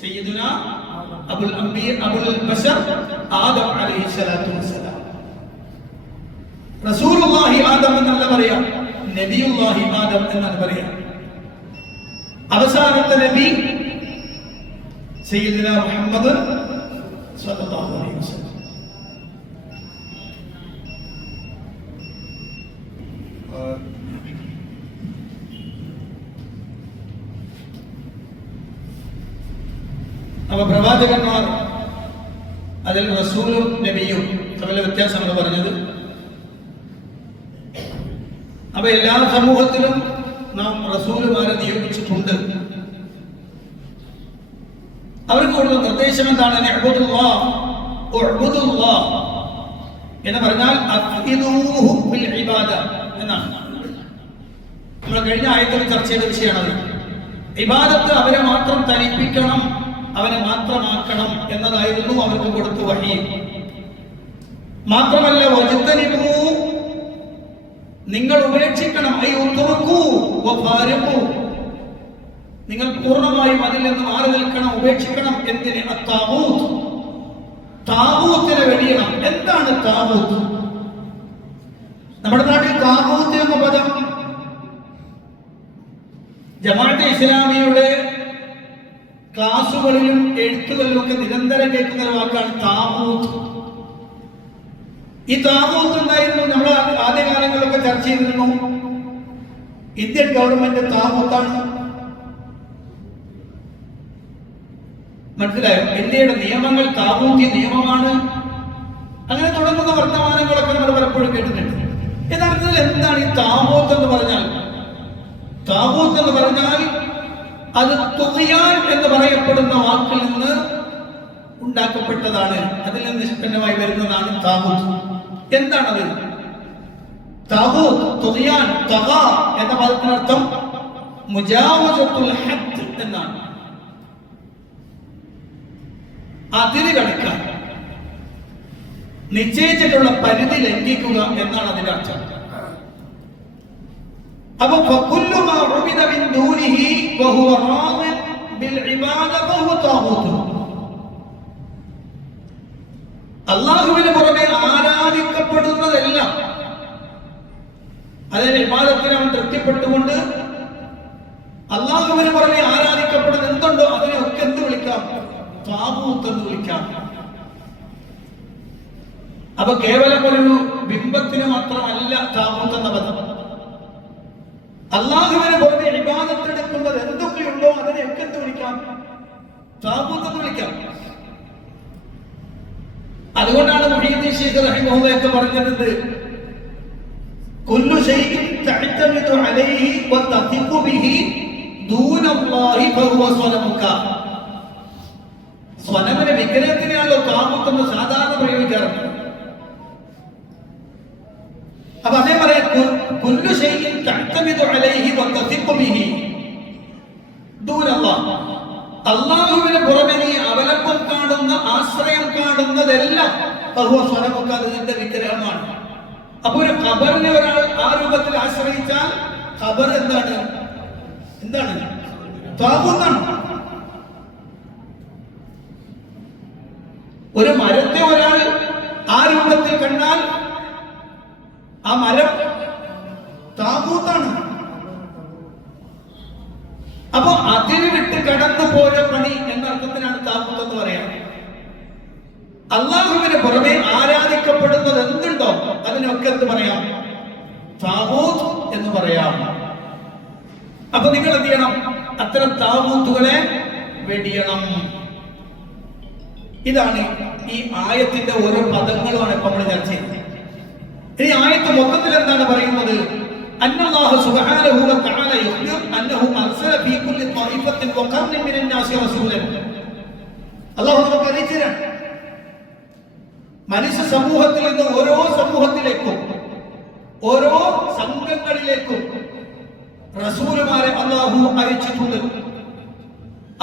സയ്യിദുനാ അബുൽ അംബിയ അബുൽ ബശർ ആദം അലൈഹിസ്സലാത്തു വസ്സലാം. റസൂലുള്ളാഹി ആദം എന്നല്ല പറയാ, നബിയുള്ളാഹി ആദം എന്നാണ് പറയാ. അവസാനത്തെ നബി സയ്യിദുനാ മുഹമ്മദ് സ്വല്ലല്ലാഹു അലൈഹി വസല്ലം. അപ്പൊ പ്രവാചകന്മാർ അതിൽ റസൂലും നബിയും തമ്മിലെ വ്യത്യാസമാണ് പറഞ്ഞത്. അപ്പൊ എല്ലാ സമൂഹത്തിലും നാം റസൂലുമാരെ നിയോഗിച്ചിട്ടുണ്ട്. അവർക്ക് കൊടുത്ത നിർദ്ദേശം എന്താണ്? എന്ന് പറഞ്ഞാൽ എന്നാണ്. നമ്മൾ കഴിഞ്ഞ ആയത്തിൽ ചർച്ച ചെയ്ത വിഷയമാണത്. ഇബാദത്ത് അവരെ മാത്രം തനിപ്പിക്കണം, അവനെ മാത്രമാക്കണം എന്നതായിരുന്നു അവർക്ക് കൊടുത്ത വഹി. മാത്രമല്ല വജ്തനിബൂ, നിങ്ങൾ ഉപേക്ഷിക്കണം, നിങ്ങൾ പൂർണ്ണമായും അതിൽ നിന്ന് മാറി നിൽക്കണം, ഉപേക്ഷിക്കണം. എന്തിന്? താവൂത്തിനെ വെടിയണം. എന്താണ് താവൂത്ത്? നമ്മുടെ നാട്ടിൽ താവൂത്ത് എന്ന പദം ജമാഅത്തെ ഇസ്ലാമിയുടെ ക്ലാസുകളിലും എഴുത്തുകളിലും ഒക്കെ നിരന്തരം കേൾക്കുന്ന ഒരു വാക്കാണ് താവൂത്ത്. ഈ താവൂത്ത് എന്തായിരുന്നു? നമ്മൾ ആദ്യകാലങ്ങളിലൊക്കെ ചർച്ച ചെയ്തിരുന്നു. ഇന്ത്യൻ ഗവൺമെന്റ് താവൂത്താണ്. മനസ്സിലായോ? ഇന്ത്യയുടെ നിയമങ്ങൾ താവൂത്തി നിയമമാണ്. അങ്ങനെ തുടങ്ങുന്ന വർത്തമാനങ്ങളൊക്കെ നമ്മൾ പലപ്പോഴും കേട്ടിട്ടുണ്ട്. യഥാർത്ഥത്തിൽ എന്താണ് ഈ താവൂത്ത് എന്ന് പറഞ്ഞാൽ? താവൂത്ത് എന്ന് പറഞ്ഞാൽ അത് തുഗ്യാൻ എന്ന് പറയപ്പെടുന്ന വാക്കിൽ നിന്ന് ഉണ്ടാക്കപ്പെട്ടതാണ്. അതിൽ നിന്ന് നിഷ്പന്നമായി വരുന്നതാണ് താവൂത്ത്. എന്താണത്? താവൂത്ത്, തുഗ്യാൻ, തഗാ എന്ന പദത്തിനർത്ഥം മുജാവസത്തുൽ ഹദ് എന്നാണ്. അതിര് കടക്കാൻ, നിശ്ചയിച്ചിട്ടുള്ള പരിധി ലംഘിക്കുക എന്നാണ് അതിന്റെ അർത്ഥം. അപ്പൊ ഫകുല്ലു മാ ഉബിദ മിൻ ദൂനിഹി വഹുവ റാദിൻ ബിൽ ഇബാദ ഫഹുവ താഗൂത്ത്. അല്ലാഹുവിന് പുറമെ ആരാധിക്കപ്പെടുന്നതെല്ലാം, അതായത് ഇബാദത്തിന് അവൻ തൃപ്തിപ്പെട്ടുകൊണ്ട് അല്ലാഹുവിന് പുറമെ ആരാധിക്കപ്പെടുന്ന എന്തുണ്ടോ അതിനെയൊക്കെ എന്ത് വിളിക്കാം? താഗൂത്ത് എന്ന് വിളിക്കാം. അപ്പൊ കേവലം ഒരു ബിംബത്തിന് മാത്രമല്ല താഗൂത്ത് എന്ന പദം. അല്ലാഹുവിന് പുറമെ ഇബാദത്ത് എടുക്കുന്നത് എന്തൊക്കെയുണ്ടോ അതിനെയൊക്കെ എന്ത് വിളിക്കാം? താഗൂത്ത് എന്ന് വിളിക്കാം. അതുകൊണ്ടാണ് മുഹയ്യിദ്ദീൻ ശൈഖ് റഹിമഹുല്ലാഹ് പറഞ്ഞത്, കുല്ലു ശൈഇൻ തഅതമിദു അലൈഹി വതഖിഖു ബിഹി ദൂനല്ലാഹി ഫഹുവ സ്വനമുക. സ്വനമിനെ വിഗ്രഹത്തിനെയാണല്ലോ താഗൂത്ത് എന്ന് സാധാരണ പ്രയോഗിക്കാറുണ്ട്. അപ്പൊ അതേ പറയാം, കുല്ലു ശൈഇൻ തഅതമിദു അലൈഹി വതഖിഖു ബിഹി ദൂനല്ലാഹ്. അല്ലാഹുവിന് പുറമെ നീ അവലംബം കാണുന്ന, ആശ്രയം കാണുന്നതെല്ലാം ഫഹുവ സ്വനമുക, അത് നിന്റെ വിഗ്രഹമാണ്. അപ്പൊ ഒരു ഖബറിനെ ഒരാൾ ആ രൂപത്തിൽ ആശ്രയിച്ചാൽ ഖബർ എന്താണ്? താഗൂത്താണ്. ഒരു മരത്തെ ഒരാൾ ആ രൂപത്തിൽ കണ്ടാൽ ആ മരം താഗൂത്താണ്. അപ്പൊ അതിന് വിട്ട് കടന്നു പോയ പണി എന്ന അർത്ഥത്തിനാണ് താഗൂത്ത് എന്ന് പറയാം. അല്ലാഹുവിന് പുറമെ ആരാധിക്കപ്പെടുന്നത് എന്തുണ്ടോ അതിനൊക്കെ എന്ത് പറയാം? താഗൂത്ത് എന്ന് പറയാം. അപ്പൊ നിങ്ങൾ എന്ത് ചെയ്യണം? അത്തരം താഗൂത്തുകളെ വെടിയണം. ഇതാണ് ഈ ആയത്തിന്റെ ഓരോ പദങ്ങളുമാണ് ഇപ്പൊ നമ്മൾ ചർച്ച ചെയ്യുന്നത്. ഈ ആയത്ത് മൊത്തത്തിൽ എന്താണ് പറയുന്നത്? അന്നല്ലാഹു സുബ്ഹാനഹു വ തആല യുഖ്ബിർ അന്നഹു അർസല ഫീ കുല്ലി ത്വായിഫത്തിൻ വ ഖർനിൻ മിനൻ നാസി റസൂലൻ. അല്ലാഹു നമുക്ക് അറിയിച്ചു തരാം, മനുഷ്യ സമൂഹത്തിൽ നിന്ന് ഓരോ സമൂഹത്തിലേക്കും ഓരോ സംഘങ്ങളിലേക്കും റസൂലുമാരെ അല്ലാഹു അയച്ചിട്ടുണ്ട്.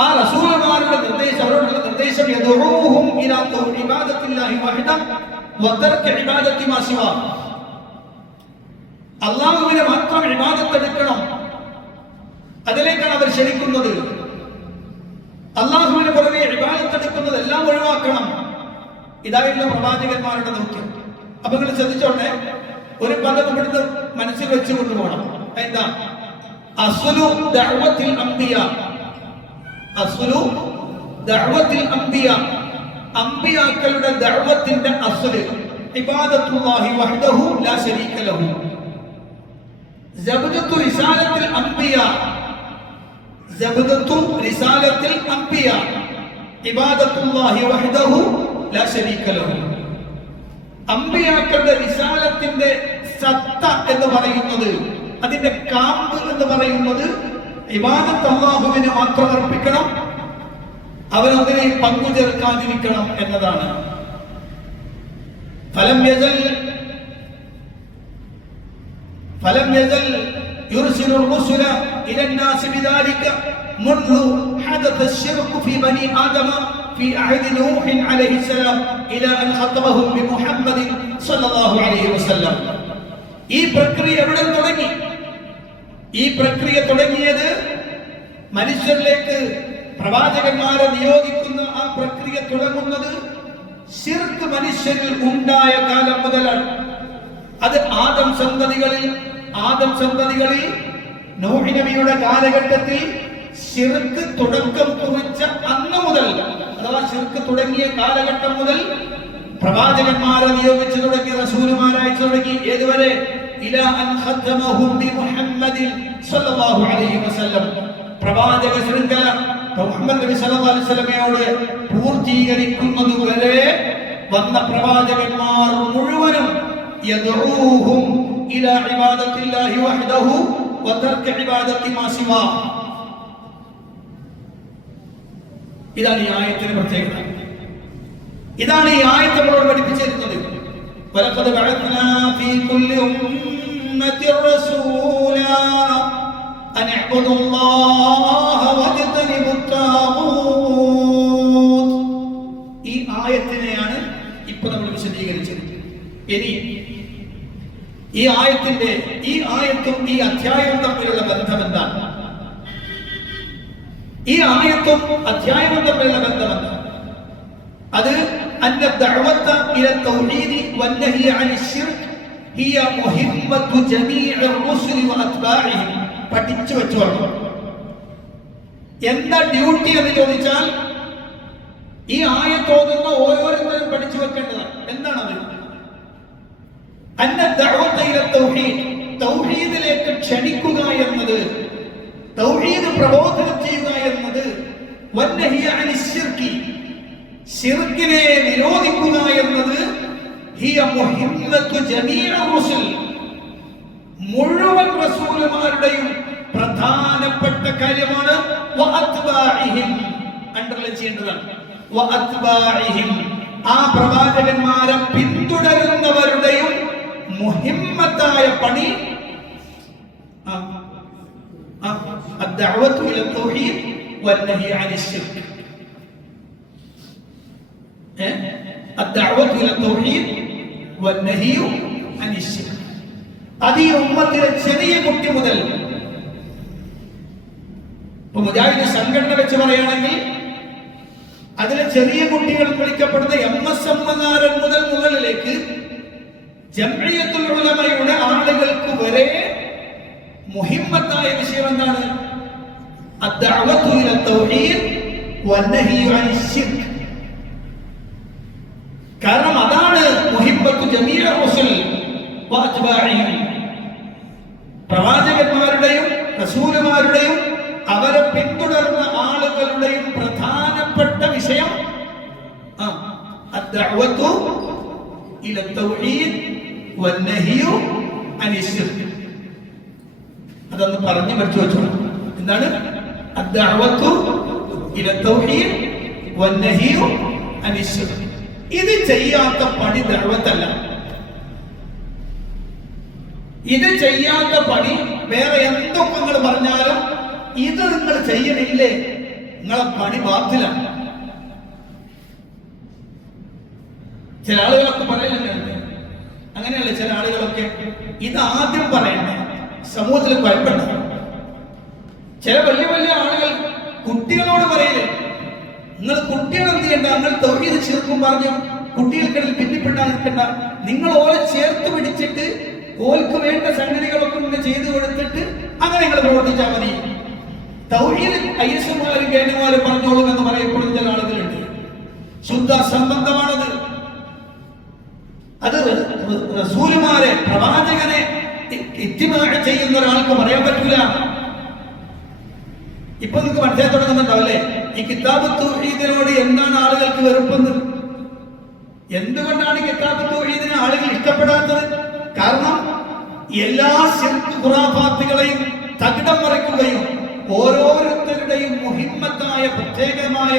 ആ റസൂലുമാരുടെ നിർദ്ദേശം, അവരോടുള്ള നിർദ്ദേശം യദഊഹും ഇലാ ഇബാദത്തില്ലാഹി വഹദ വതർക ഇബാദത്തി മാ സിവാ. അല്ലാഹുവിനെ മാത്രം ഇബാദത്ത് എടുക്കണം, അതിലേക്കാണ് അവർ ക്ഷണിക്കുന്നത്. അല്ലാഹുവിന് പുറമെ ഇബാദത്ത് എടുക്കുന്നത് എല്ലാം ഒഴിവാക്കണം. ഇതായിരുന്നു പ്രവാചകന്മാരുടെ ദൗത്യം. അപ്പൊ നിങ്ങൾ ശ്രദ്ധിച്ചോട്ടെ, ഒരു പദം ഇവിടുന്ന് മനസ്സിൽ വെച്ച് കൊണ്ടുപോകണം. എന്താ? അസ്ലു ദഅവത്തിൽ അംബിയ. അസ്ലു ദഅവത്തിൽ അംബിയ, അംബിയാക്കളുടെ ദഅവത്തിന്റെ അസ്ല് ഇബാദത്തുല്ലാഹി വഹ്ദഹു ലാ ശരീക ലഹു. സബ്ദത്തു റിസാലത്തിൽ അംബിയ, സബ്ദത്തു റിസാലത്തിൽ അംബിയ ഇബാദത്തുല്ലാഹി വഹ്ദഹു ലാ ശരീക ലഹു. അംബിയാക്കളുടെ റിസാലത്തിന്റെ സത്ത എന്ന് പറയുന്നത്, അതിന്റെ കാമ്പ് എന്ന് പറയുന്നത് ഇബാദത്ത് അല്ലാഹുവിന് മാത്രം അർപ്പിക്കണം, അവരതിനെ പങ്കു ചേർക്കാതിരിക്കണം എന്നതാണ്. ഫലം യസൽ യുർസിലു الرسل الى الناس بذلك منذ حدث الشرك في بني آدم في عهد نوح عليه السلام الى ان خطبهم بمحمد صلى الله عليه وسلم. ഈ പ്രക്രിയ എവിടെ തുടങ്ങി? ഈ പ്രക്രിയ തുടങ്ങിയത് മനുഷ്യരിലേക്ക് പ്രവാചകന്മാരെ നിയോഗിക്കുന്ന ആ പ്രക്രിയ തുടങ്ങുന്നത് ശിർക്ക് മനുഷ്യരിൽ ഉണ്ടായ കാലം മുതലാണ്. അത് ആദം സന്തതികളിൽ നൂഹ് നബിയുടെ കാലഘട്ടത്തിൽ ശിർക്ക് തുടക്കം കുറിച്ച അന്ന് മുതൽ, അഥവാ ശിർക്ക് തുടങ്ങിയ കാലഘട്ടം മുതൽ പ്രവാചകന്മാരെ നിയോഗിച്ചു തുടങ്ങി, റസൂലുമാരയച്ചു തുടങ്ങി. ഏതുവരെ? ഇലാ അൻ ഖത്തമഹും ബി മുഹമ്മദിൻ സ്വല്ലല്ലാഹു അലൈഹി വസല്ലം. പ്രവാചക ശൃംഖല മുഹമ്മദ് നബി സല്ലല്ലാഹു അലൈഹി വസല്ലമയോട് പൂർത്തീകരിക്കുന്നത് വരെ വന്ന പ്രവാചകന്മാർ മുഴുവനും യദഊഹും ഇലാ ഇബാദത്തില്ലാഹി വഹ്ദഹു വതർക ഇബാദത്തി മാ സിവാ. ഇതാണ് ഈ ആയത്തിന്റെ പ്രത്യേകത. ഇതാണ് ഈ ആയത്ത് നമ്മളോട് പഠിപ്പിച്ചിരുന്നത്. വലഖദ് ബഅത്നാ ഫീ കുല്ലി ഉമ്മത്തിൻ റസൂലാ അൻ ഇഅ്ബുദുല്ലാഹ വജ്തനിബുത് താഗൂത്ത്. ഈ ആയത്തിനെയാണ് ഇപ്പോൾ നമ്മൾ വിശദീകരിച്ചത്. ഇനി ഈ ആയത്തും ഈ അധ്യായവും തമ്മിലുള്ള ബന്ധം എന്താണ്? ഈ ആയത്തും അധ്യായവും തമ്മിലുള്ള ബന്ധം എന്താണ്? അത് അന്ന ദഅവത ഇല തൗഹീദി വന്നഹി അനി ശിർക്ക് ഹിയ മുഹിമ്മത്തു ജമീഇർ റുസുലി വഅത്ബാഇഹിം. പഠിച്ചു വെച്ചോളൂ. എന്താ ഡ്യൂട്ടി എന്ന് ചോദിച്ചാൽ ഈ ആയത്ത് ഓതുന്ന ഓരോരുത്തരും പഠിച്ചു വെക്കേണ്ടതാണ്. എന്താണത്? അന്ന ദഅവത ഇല തൗഹീദ്, തൗഹീദിലേക്ക് ക്ഷണിക്കുക എന്നത്, തൗഹീദ് പ്രബോധനം ചെയ്യുക എന്നത്, വന്നഹി അനി ശിർക്കി, ശിർക്കിനെ വിരോധിക്കുക എന്നത്, ഹിയ മുഹിമ്മത്തു ജമീഇർ റുസുൽ, മുഴുവൻ റസൂലുമാരുടെയും പ്രധാനപ്പെട്ട കാര്യമാണ്. വഅത്ബാഇഹിം, അണ്ടർലൈൻ ചെയ്യേണ്ടതാണ്. വഅത്ബാഇഹിം, ആ പ്രവാചകന്മാരെ പിന്തുടരുന്നവരുടെയും മുഹിമ്മത്തായ പണി അദ്ദഅവതു ഇല തൗഹീദ് വന്നഹി അനി ശിർക്ക്. അദ്ദഅവതു ഇല തൗഹീദ് വന്നഹി അനി ശിർക്ക്. അത് ഈ ഉമ്മത്തിലെ ചെറിയ കുട്ടി മുതൽ, ഇപ്പൊ മുജാഹിദ് സംഘടന വെച്ച് പറയുകയാണെങ്കിൽ അതിലെ ചെറിയ കുട്ടികൾ വിളിക്കപ്പെടുന്ന MSM-കാരൻ മുതൽ മുകളിലേക്ക് ജംഇയ്യത്തുൽ ഉലമയുടെ ആളുകൾക്ക് വരെ മുഹിമ്മത്തായ വിഷയം എന്താണ്? അദ്ദഅവതു ഇല തൗഹീദ് വന്നഹി അനി ശിർക്ക്. കാരണം അതാണ് മുഹിമ്മത്തു ജമീഇർ റസുൽ വഅത്ബാഇഹിം, പ്രവാചകന്മാരുടെയും റസൂലുമാരുടെയും അവരെ പിന്തുടർന്ന ആളുകളുടെയും പ്രധാനപ്പെട്ട വിഷയം അദ്ദഅവതു ഇല തൗഹീദ് വന്നഹി അനി ശിർക്ക്. അതൊന്ന് പറഞ്ഞു പഠിച്ചു വെച്ചോളൂ. എന്താണ് അദ്ദഅവതു ഇല തൗഹീദ് വന്നഹി അനി ശിർക്ക്? ഇത് ചെയ്യാത്ത പണി ദഅവത്തല്ല. ഇത് ചെയ്യാത്ത പണി വേറെ എന്തൊക്കെ നിങ്ങൾ പറഞ്ഞാലും ഇത് നിങ്ങൾ ചെയ്യണില്ലേ, നിങ്ങളെ പണി ബാത്തിലാണ്. ചില ആളുകളൊക്കെ പറയുന്നുണ്ട് അങ്ങനെയല്ല. ചില ആളുകളൊക്കെ ഇത് ആദ്യം പറയണ്ടേ, സമൂഹത്തിൽ കുഴപ്പമില്ല. ചില വലിയ വലിയ ആളുകൾ കുട്ടികളോട് പറയില്ലേ, നിങ്ങൾ കുട്ടികൾ എന്ത് ചെയ്യണ്ട, നിങ്ങൾ തൗഹീദ് ശിർക്കും പറഞ്ഞു കുട്ടികൾക്കിടയിൽ ഭിന്നിപ്പെട്ടാൽ നിൽക്കണ്ട, നിങ്ങൾ ഓലെ ചേർത്ത് പിടിച്ചിട്ട് ഓൽക്ക് വേണ്ട സംഗതികളൊക്കെ ഇങ്ങനെ ചെയ്തു കൊടുത്തിട്ട് അങ്ങനെ നിങ്ങൾ പ്രവർത്തിച്ചാൽ മതി. തൗഹീദ് ഐഎസ്മാരും കേന്ദ്രമാരും പറഞ്ഞോളും എന്ന് പറയപ്പെടുന്ന ചില ആളുകളുണ്ട്. ശുദ്ധ സംബന്ധമാണത്. അത് റസൂലുമാരെ, പ്രവാചകനെ ഇത്തിബാഅ ചെയ്യുന്ന ഒരാൾക്ക് പറയാൻ പറ്റൂല. ഇപ്പൊ നിങ്ങൾക്ക് മനസ്സിലായി തുടങ്ങുന്നുണ്ടാവല്ലേ ഈ കിതാബ് തൗഹീദിനോട് എന്താണ് ആളുകൾക്ക് വെറുപ്പെന്ന്? എന്തുകൊണ്ടാണ് കിതാബ് തൗഹീദിനെ ആളുകൾ ഇഷ്ടപ്പെടാത്തത്? കാരണം എല്ലാ ശിർക്ക് ഖുറാഫാത്തുകളെയും തകിടം മറിക്കുകയും ഓരോരുത്തരുടെയും മുഹിമ്മത്തായ പ്രത്യേകമായ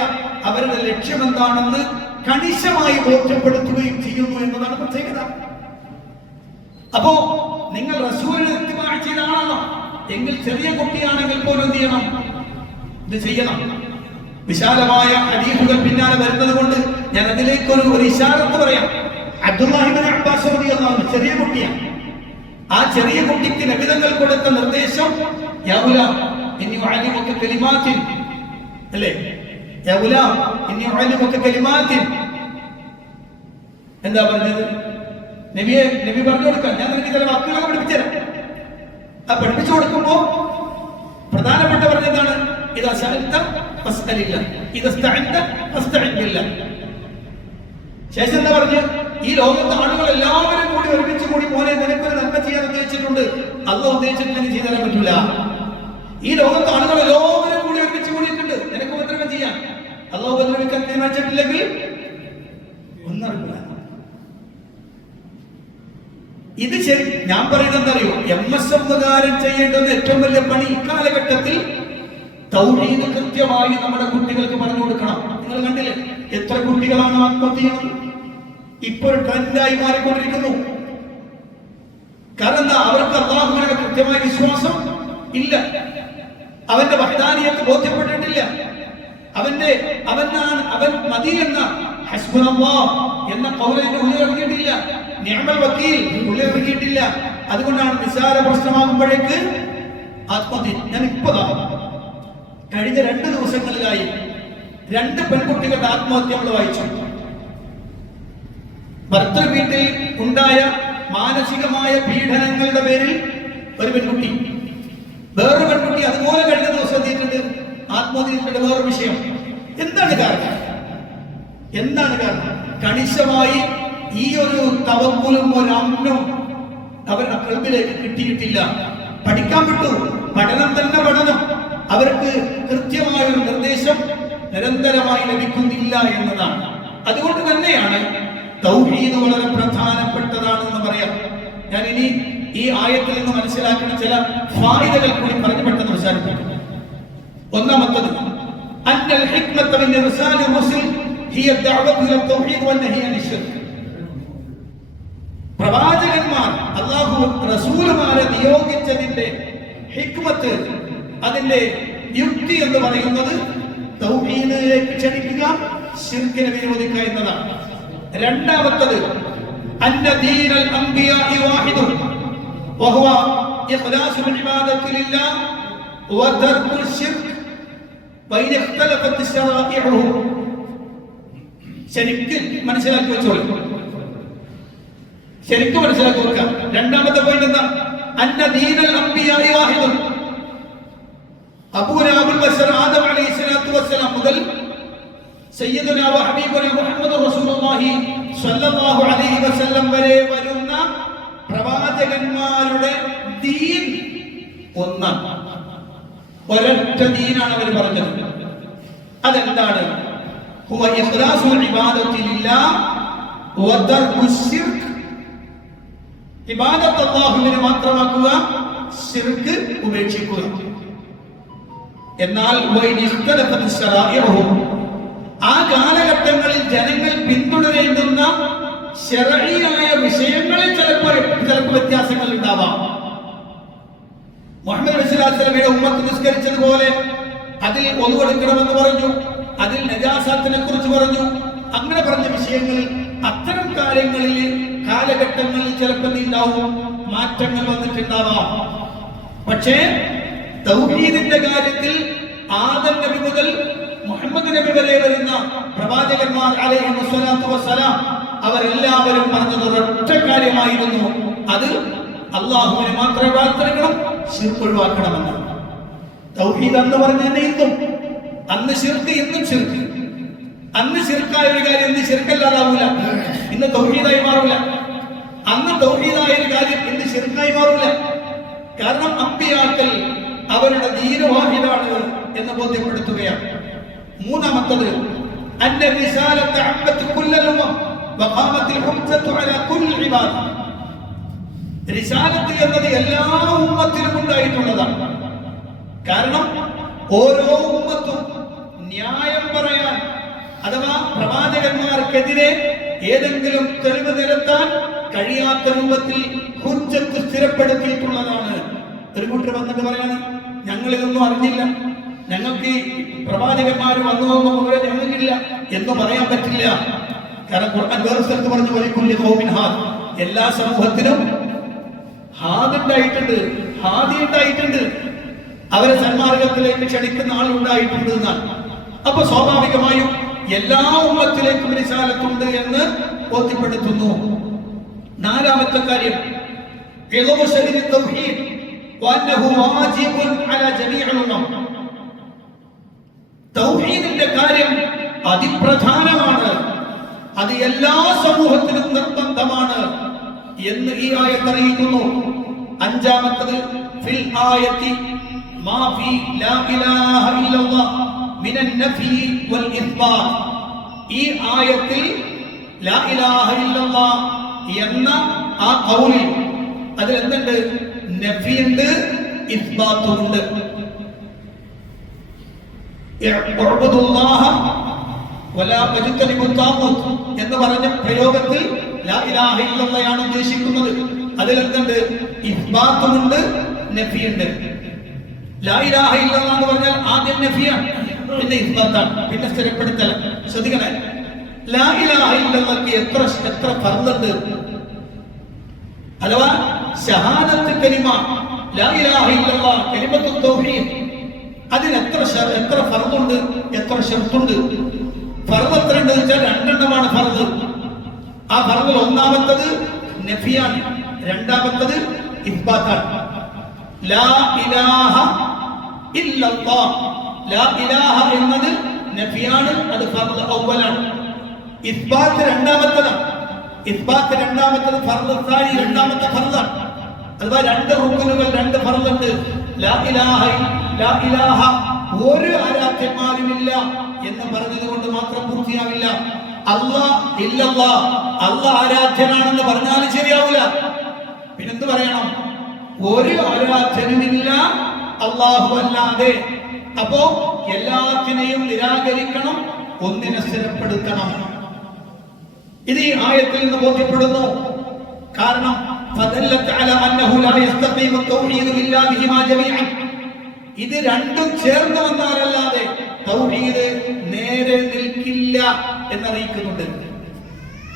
അവരുടെ ലക്ഷ്യം എന്താണെന്ന് കണിശമായി ബോധ്യപ്പെടുത്തുകയും ചെയ്യുന്നു എന്നതാണ് പ്രത്യേകത. അപ്പോ നിങ്ങൾ റസൂലിനെ ഇത്തിബാഅ ചെയ്ത ആളാണോ എങ്കിൽ ചെറിയ കുട്ടിയാണെങ്കിൽ പോലും എന്ത് ചെയ്യണം? ഇത് ചെയ്യണം. വിശാലമായ ഹദീസുകൾ പിന്നാലെ വരുന്നത് കൊണ്ട് ഞാൻ അതിലേക്ക് ഒരു ഇശാറത്ത് പറയാം. അബ്ദുല്ലാഹി ഇബ്നു അബ്ബാസ് റളിയല്ലാഹു അൻഹു ചെറിയ കുട്ടിയാണ്. ആ ചെറിയ കുട്ടിക്ക് നബി തങ്ങൾ കൊടുത്ത നിർദ്ദേശം യാ ഗുലാം ഇന്നി ഉഅല്ലിമുക കലിമാത്തിൻ, അല്ലേ? യാ ഗുലാം ഇന്നി ഉഅല്ലിമുക കലിമാത്തിൻ. എന്താ പറഞ്ഞത്? നബി പറഞ്ഞു കൊടുക്കാൻ, ഞാൻ നിനക്ക് ചില വാക്കുകളൊക്കെ പഠിപ്പിച്ചുതരാം. ആ പഠിപ്പിച്ചു കൊടുക്കുമ്പോ പ്രധാനപ്പെട്ട പറഞ്ഞതാണ് ഇദാ സഅൽത ഫസ്അലില്ലാഹ് ഇദാ ഇസ്തഅൻത ഫസ്തഇൻ ബില്ലാഹ്. ശേഷം എന്താ പറഞ്ഞു? ഈ ലോകത്തെ ആളുകൾ എല്ലാവരും കൂടി ഒരുമിച്ച് കൂടി മോനെ നിനക്കൊരു നന്മ ചെയ്യാൻ ഉദ്ദേശിച്ചിട്ടുണ്ട്, അല്ലാഹു ഉദ്ദേശിച്ചിട്ടുണ്ടെങ്കിൽ ചെയ്തു തരാൻ പറ്റൂല. ഈ ലോകത്തെ ആളുകൾ എല്ലാവരും കൂടി ഒരുമിച്ച് കൂടിയിട്ടുണ്ട്, നിനക്ക് ഉപദ്രവം ചെയ്യാൻ, അല്ലാഹു ഉപദ്രവിക്കാൻ തീരുമാനിച്ചിട്ടില്ലെങ്കിൽ ഒന്നും നടക്കില്ല. ഇത് ശരി. ഞാൻ പറയുന്നത് എന്താ അറിയോ? MSM-കാരൻ ചെയ്യേണ്ടുന്ന ഏറ്റവും വലിയ പണി ഇക്കാലഘട്ടത്തിൽ തൗഹീദ് കൃത്യമായി നമ്മുടെ കുട്ടികൾക്ക് പറഞ്ഞു കൊടുക്കണം. നിങ്ങൾ കണ്ടില്ലേ എത്ര കുട്ടികളാണ് ആത്മഹത്യ ചെയ്യുന്നത്? ഇപ്പൊ ഒരു ട്രെൻഡായി മാറിക്കൊണ്ടിരിക്കുന്നു. കാരണം എന്താ? അവർക്ക് അല്ലാഹുവിനെ കൃത്യമായ വിശ്വാസം ഇല്ല, അവന്റെ വഹ്ദാനിയത്ത് ബോധ്യപ്പെട്ടിട്ടില്ല, അവൻ മതി എന്ന ഹസ്ബുനല്ലാഹ് എന്ന ഖൗലിന്റെ ഉള്ളിലിറങ്ങിയിട്ടില്ല, നിഅമൽ വക്കീൽ ഉള്ളിലിറങ്ങിയിട്ടില്ല. കിട്ടിയിട്ടില്ല. അതുകൊണ്ടാണ് നിസ്സാര പ്രശ്നമാകുമ്പോഴേക്ക് ആത്മഹത്യ. ഞാൻ ഇപ്പതാ കഴിഞ്ഞ 2 ദിവസങ്ങളിലായി 2 പെൺകുട്ടികളുടെ ആത്മഹത്യ നമ്മൾ വായിച്ചു. ഭർത്തൃ വീട്ടിൽ ഉണ്ടായ മാനസികമായ പീഡനങ്ങളുടെ പേരിൽ ഒരു പെൺകുട്ടി, വേറൊരു പെൺകുട്ടി അതുപോലെ കഴിഞ്ഞ ദിവസം എത്തിയിട്ടുണ്ട് ആത്മഹത്യ ചെയ്തിട്ടുണ്ട്. വേറൊരു വിഷയം. എന്താണ് കാരണം? കണിശമായി ഈ ഒരു തവക്കുലും ഒരു അമ്നും അവരുടെ കൽബിലേക്ക് കിട്ടിയിട്ടില്ല. പഠിക്കാൻ വിട്ടു, പഠനം തന്നെ പഠനം. അവർക്ക് കൃത്യമായ ഒരു നിർദ്ദേശം നിരന്തരമായി ലഭിക്കുന്നില്ല എന്നതാണ്. അതുകൊണ്ട് തന്നെയാണ് തൗഹീദ് വളരെ പ്രധാനപ്പെട്ടതാണെന്ന് പറയാം. ഞാൻ ഇനി ഈ ആയത്തിൽ നിന്ന് മനസ്സിലാക്കുന്ന ചില ഫായിദകൾ കൂടി പറഞ്ഞു പെട്ടെന്ന് അവസാനിപ്പിക്കും. ഒന്നാമത്തത്, അന്നൽ ഹിക്മത മിൻ ഇർസാലി റസൂൽ ഹിയ ദഅവതു ഇല തൗഹീദ് വന്നഹി അനിൽ ശിർക്ക്. പ്രവാചകന്മാർ അല്ലാഹു റസൂലുമാരെ നിയോഗിച്ചതിന്റെ ഹിക്മത്ത്, അതിന്റെ യുക്തി എന്ന് പറയുന്നത് തൗഹീദിലേക്ക് ക്ഷണിക്കുക, ശിർക്കിനെ വിരോധിക്കുക എന്നതാണ്. രണ്ടാമത്തത്, അന്ന ദീനൽ അംബിയാഇ വാഹിദുൻ വഹുവ ഇഖ്ലാസുൽ ഇബാദത്തി ലില്ലാഹ് വതർക്കുൽ ശിർക്ക് വഇൻ ഇഖ്തലഫത് ശറാഇഉഹു. ശരിക്കും മനസ്സിലാക്കി വെച്ചോളൂ, ശരിക്കും മനസ്സിലാക്കി വെക്കാം. രണ്ടാമത്തെ പോയിന്റ് എന്താ? അന്ന ദീനൽ അംബിയാഇ വാഹിദുൻ. അബൂന അബുൽ ബശർ ആദം അലൈഹിസ്സലാത്തു വസ്സലാം മുതൽ സയ്യിദുനാ വ ഹബീബുനാ മുഹമ്മദ് റസൂലുള്ളാഹി സ്വല്ലല്ലാഹു അലൈഹി വസല്ലം വരെ വരുന്ന പ്രവാചകന്മാരുടെ ദീൻ ഒന്നാണ്. ഒരൊറ്റ ദീനാണ് അവർ പറഞ്ഞത്. അതെന്താണ്? ഹുവ ഇഖ്ലാസുൽ ഇബാദത്തി ലില്ലാഹ് വ തർക്കുശ് ശിർക്ക്. ഇബാദത്ത് അല്ലാഹുവിനെ മാത്രമാക്കുക, ശിർക്ക് ഉപേക്ഷിക്കുക. എന്നാൽ ആ കാലഘട്ടങ്ങളിൽ ജനങ്ങൾ പിന്തുടരേണ്ടുന്ന ശരഈയായ വിഷയങ്ങളിൽ ചിലപ്പോൾ വ്യത്യാസങ്ങൾ ഉണ്ടാവാം. മുഹമ്മദ് നബി സ്വല്ലല്ലാഹു അലൈഹി വസല്ലമയുടെ ഉമ്മത്ത് നിസ്കരിച്ചതുപോലെ അതിൽ ഒന്നുകൊടുക്കണമെന്ന് പറഞ്ഞു, അതിൽ നജാസാത്തിനെ കുറിച്ച് പറഞ്ഞു. അങ്ങനെ പറഞ്ഞ വിഷയങ്ങളിൽ അത്തരം കാര്യങ്ങളിൽ കാലഘട്ടങ്ങളിൽ ചിലപ്പോൾ ഉണ്ടാവും, മാറ്റങ്ങൾ വന്നിട്ടുണ്ടാവാം. പക്ഷേ തൗഹീദിന്റെ കാര്യത്തിൽ ആദം നബി മുതൽ മുഹമ്മദ് നബി വരെ വരുന്ന പ്രവാചകന്മാർ അലൈഹിം സ്വലാത്തു വസ്സലാം അവരെല്ലാവരും പറഞ്ഞത് ഒരൊറ്റ കാര്യമായിരുന്നു. അത് അല്ലാഹുവിനെ മാത്രമേ പ്രാർത്ഥിക്കണം, ശിർക്ക് ഒഴിവാക്കണമെന്ന്. തൗഹീദ് അന്ന് പറഞ്ഞതന്നെ ഇന്നും. അന്ന് ശിർക്ക്, ഇന്നും ശിർക്ക്. അന്ന് ശിർക്കായ ഒരു കാര്യം ഇന്ന് ശിർക്കല്ലാതാവൂല, ഇന്ന് തൗഹീദായി മാറൂല. അന്ന് തൗഹീദായ ഒരു കാര്യം ഇന്ന് ശിർക്കായി മാറൂല. കാരണം അമ്പിയാക്കൾ അവരുടെ ദീന വാഹിദാണ് എന്ന് ബോധ്യപ്പെടുത്തുകയാണ്. മൂന്നാമത്തത്, അന്ന റിസാലത അമ്മത്ത് കുല്ലൽ ഉമ്മം വഖാമത്തിൽ ഹുജ്ജത്തു അലാ കുല്ലി ഇബാദ്. റിസാലത്ത് എന്നത് എല്ലാ ഉമ്മത്തിലും ഉണ്ടായിട്ടുള്ളതാണ്. കാരണം ഓരോ ഉമ്മത്തും ന്യായം പറയാൻ അഥവാ പ്രവാചകന്മാർക്കെതിരെ ഏതെങ്കിലും തെളിവ് നിരത്താൻ കഴിയാത്ത രൂപത്തിൽ ഹുജ്ജത്ത് സ്ഥിരപ്പെടുത്തിയിട്ടുള്ളതാണ്. ഒരു കൂട്ടർ വന്നിട്ട് പറയാണ്, ഞങ്ങൾ ഇതൊന്നും അറിഞ്ഞില്ല, ഞങ്ങൾക്ക് പ്രവാചകന്മാർ വന്നതൊന്നും മുഴുവൻ ഞങ്ങൾക്കില്ല എന്ന് പറയാൻ പറ്റില്ല. കാരണം ഖുർആൻ വേറെ സ്ഥലത്ത് പറഞ്ഞു, വലിക്കുല്ലി ഖൗമിൻ ഹാദ്. എല്ലാ സമൂഹത്തിനും ഹാദ് ഉണ്ടായിട്ടുണ്ട്, ഹാദി ഉണ്ടായിട്ടുണ്ട്, അവരെ സന്മാർഗത്തിലേക്ക് ക്ഷണിക്കുന്ന ആളുണ്ടായിട്ടുണ്ട് എന്നാണ്. അപ്പൊ സ്വാഭാവികമായും എല്ലാ ഉമ്മത്തിലേക്കും റിസാലത്തുണ്ട് എന്ന് ബോധ്യപ്പെടുത്തുന്നു. നാലാമത്തെ കാര്യം, തൗഹീദ് വഅന്നഹു വാജിബുൻ അലാ ജമീഇൽ ഉമ്മം. തൗഹീദിന്റെ കാര്യം അതിപ്രധാനമാണ്, അത് എല്ലാ സമൂഹത്തിനും നിർബന്ധമാണ് എന്ന് ഈ ആയത്ത് അറിയിക്കുന്നു. അഞ്ചാമത്തത്, ഫിൽ ആയത്തി മാ ഫീ ലാ ഇലാഹ ഇല്ലല്ലാഹ് മിനൻ നഫി വൽ ഇസ്ബാത്ത്. ഈ ആയത്തിൽ ലാ ഇലാഹ ഇല്ലല്ലാഹ് എന്ന ആ ഖൗലിൽ അതിൽ എന്തുണ്ട്? നഫിയുണ്ട്, ഇസ്ബാത്തുണ്ട്. ഇഅ്ബുദുല്ലാഹ വലാ തജ്തനിബു താഗൂത്ത് എന്ന് പറഞ്ഞ പ്രയോഗത്തിൽ ലാ ഇലാഹ ഇല്ലല്ലാഹയാണ് ഉദ്ദേശിക്കുന്നത്. അതിൽ എന്തുണ്ട്? ഇസ്ബാത്തുണ്ട്, നഫിയുണ്ട്. ലാ ഇലാഹ ഇല്ലല്ലാഹ് എന്ന് പറഞ്ഞാൽ ആദ്യം നഫിയാണ്, പിന്നെ ഇസ്ബാത്താണ്, പിന്നെ സ്ഥിരപ്പെടുത്തൽ. ശ്രദ്ധിക്കണേ, ലാ ഇലാഹ ഇല്ലല്ലാഹ്ക്ക് എത്ര ഫർളുണ്ട്. അഥവാ ഷഹാദത്ത് കലിമ, ലാ ഇലാഹ ഇല്ലല്ലാഹ്, കലിമത്തു തൗഹീദ്, അതിന് എത്ര ഫർദുണ്ട്, എത്ര ശർത്തുണ്ട്? ഫർദ് എത്ര ഉണ്ട് വെച്ചാൽ രണ്ടെണ്ണമാണ് ഫർദ്. ആ ഫർദിൽ ഒന്നാമത്തത് നഫിയാണ്, രണ്ടാമത്തത് ഇസ്ബാത്താണ്. ലാ ഇലാഹ ഇല്ലല്ലാഹ്, ലാ ഇലാഹ എന്നത് നഫിയാണ്, അത് ഫർദ് അവ്വലാണ്. ഇസ്ബാത്ത് രണ്ടാമത്തതാണ്. ഇസ്ബാത്ത് രണ്ടാമത്തത് ഫർദ് സാനി, രണ്ടാമത്തെ ഫർദാണ്. അഥവാ രണ്ട് റുക്നുകൾ, രണ്ട് ഫർദുണ്ട്. ലാ ഇലാഹ, ലാ ഇലാഹ, ഒരു ആരാധ്യന്മാരുമില്ല എന്ന് പറഞ്ഞത് കൊണ്ട് മാത്രം പൂർത്തിയാവില്ല. അല്ലാഹ് ഇല്ലല്ലാഹ്, അല്ലാഹ് ആരാധ്യനാണെന്ന് പറഞ്ഞാൽ ശരിയാവില്ല. പിന്നെന്ത് പറയണം? ഒരു ആരാധ്യനുമില്ല അല്ലാഹു അല്ലാതെ. അപ്പോ എല്ലാത്തിനെയും നിരാകരിക്കണം, ഒന്നിനെ സ്ഥിരപ്പെടുത്തണം. ഇത് ഈ ആയത്തിൽ നിന്ന് ബോധ്യപ്പെടുന്നു. കാരണം ഇത് രണ്ടും ചേർന്ന് വന്നാലല്ലാതെ തൗഹീദ് നേരെ നിൽക്കില്ല എന്നറിയിക്കുന്നുണ്ട്.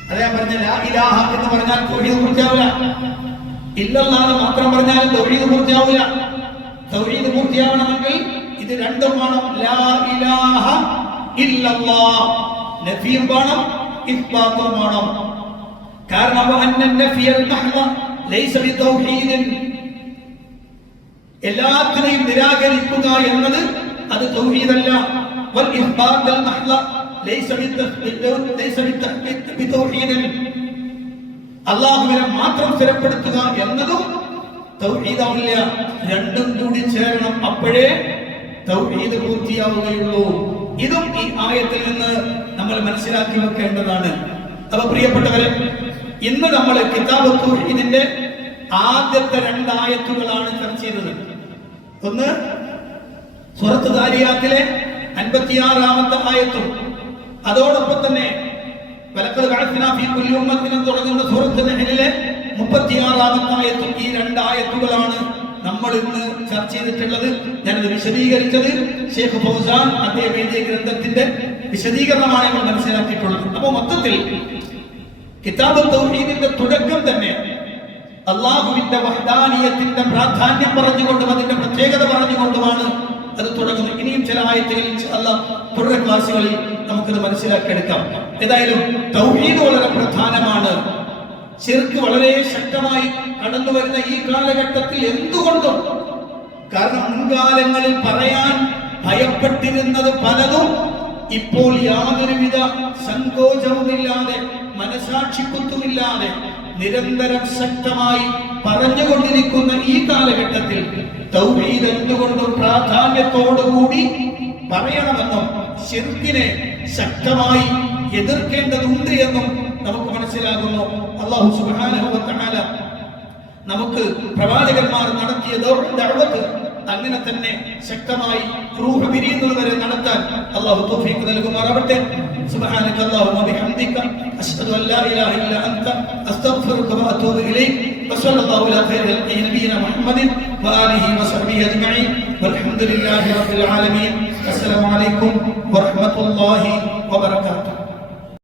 അതാ ഞാൻ പറഞ്ഞ ലാ ഇലാഹ എന്ന് പറഞ്ഞാൽ തൗഹീദ് പൂർത്തിയാവില്ല. ഇല്ലല്ലാഹ് മാത്രം പറഞ്ഞാൽ തൗഹീദ് പൂർത്തിയാവില്ല. തൗഹീദ് പൂർത്തിയാവണമെങ്കിൽ ഇത് രണ്ടും വേണം. ലാ ഇലാഹ ഇല്ലല്ലാഹ്, നഫിയും വേണം, ഇസ്ബാത്തും വേണം. കാരണം എല്ലാത്തിനെയും നിരാകരിക്കുക എന്നത് അത് തൗഹീദല്ല. അല്ലാഹുവിനെ മാത്രം സ്ഥിരപ്പെടുത്തുക എന്നതും തൗഹീദാവില്ല. രണ്ടും കൂടി ചേരണം, അപ്പോഴേ തൗഹീദ് പൂർത്തിയാവുകയുള്ളൂ. ഇതും ഈ ആയത്തിൽ നിന്ന് നമ്മൾ മനസ്സിലാക്കി വെക്കേണ്ടതാണ്. അപ്പൊ പ്രിയപ്പെട്ടവരെ, ഇന്ന് നമ്മൾ കിതാബ് തൗഹീദിന്റെ ആദ്യത്തെ 2 ആയത്തുകളാണ് ചർച്ച ചെയ്തത്. ഒന്ന് സൂറത്ത് ദാരിയാത്തിലെ 56-ാമത്തെ ആയത്തും അതോടൊപ്പം തന്നെ വലഖദ് ബഅത്നാ ഫീ കുല്ലി ഉമ്മത്തിൻ തുടങ്ങുന്ന സൂറത്ത് നഹ്ലിലെ 36-ാമത്തെ ആയത്തും. ഈ 2 ആയത്തുകളാണ് നമ്മൾ ഇന്ന് ചർച്ച ചെയ്തിട്ടുള്ളത്. ഞാനത് വിശദീകരിച്ചത് ഷെയ്ഖ് ഫൗസാൻ അദ്ദേഹം എഴുതിയ ഗ്രന്ഥത്തിന്റെ വിശദീകരണമാണ് നമ്മൾ മനസ്സിലാക്കിയിട്ടുള്ളത്. അപ്പൊ മൊത്തത്തിൽ കിതാബ് തൗഹീദിന്റെ തുടക്കം തന്നെ അല്ലാഹുവിന്റെ വഹ്ദാനിയത്തിന്റെ പ്രാധാന്യം പറഞ്ഞുകൊണ്ടും അതിന്റെ പ്രത്യേകത പറഞ്ഞുകൊണ്ടുമാണ് അത് തുടങ്ങുന്നത്. ഇനിയും ചില ആയത്തുകളിൽ ഇൻഷാഅല്ലാഹ് തുടർ ക്ലാസ്സുകളിൽ നമുക്കത് മനസ്സിലാക്കിയെടുക്കാം. ഏതായാലും തൗഹീദ് വളരെ പ്രധാനമാണ്. ശിർക്ക് വളരെ ശക്തമായി കടന്നു വരുന്ന ഈ കാലഘട്ടത്തിൽ എന്തുകൊണ്ടും, കാരണം മുൻകാലങ്ങളിൽ പറയാൻ ഭയപ്പെട്ടിരുന്നത് പലതും ഇപ്പോൾ യാതൊരുവിധ സങ്കോചവുമില്ലാതെ, മനസാക്ഷിക്കുത്തുമില്ലാതെ നിരന്തരം ശക്തമായി പറഞ്ഞുകൊണ്ടിരിക്കുന്ന ഈ കാലഘട്ടത്തിൽ തൗഹീദ് എന്തുകൊണ്ടും പ്രാധാന്യത്തോടുകൂടി പറയണമെന്നും ശിർക്കിനെ ശക്തമായി എതിർക്കേണ്ടതുണ്ട് എന്നും നമുക്ക് മനസ്സിലാകുന്നു. അല്ലാഹു സുബ്ഹാനഹു വ തആല നമുക്ക് പ്രവാചകന്മാർ നടത്തിയ ദഅവത്ത് അങ്ങനെ തന്നെ ശക്തമായി റൂഹ് പിരിയുന്നത് വരെ നടത്താൻ അല്ലാഹു തൗഫീഖ് നൽകുമാറാവട്ടെ. സുബ്ഹാനക അല്ലാഹുമ്മ ബിഹംദിക അശ്ഹദു അൻ ലാ ഇലാഹ ഇല്ല അൻത അസ്തഗ്ഫിറുക വ അതൂബു ഇലൈക്. വസല്ലല്ലാഹു അലാ ഖൈറിൽ നബിയിന മുഹമ്മദിൻ വആലിഹി വസഹ്ബിഹി അജ്മഈൻ വൽഹംദുലില്ലാഹി റബ്ബിൽ ആലമീൻ. അസ്സലാമു അലൈക്കും വറഹ്മത്തുള്ളാഹി വബറകാതുഹു.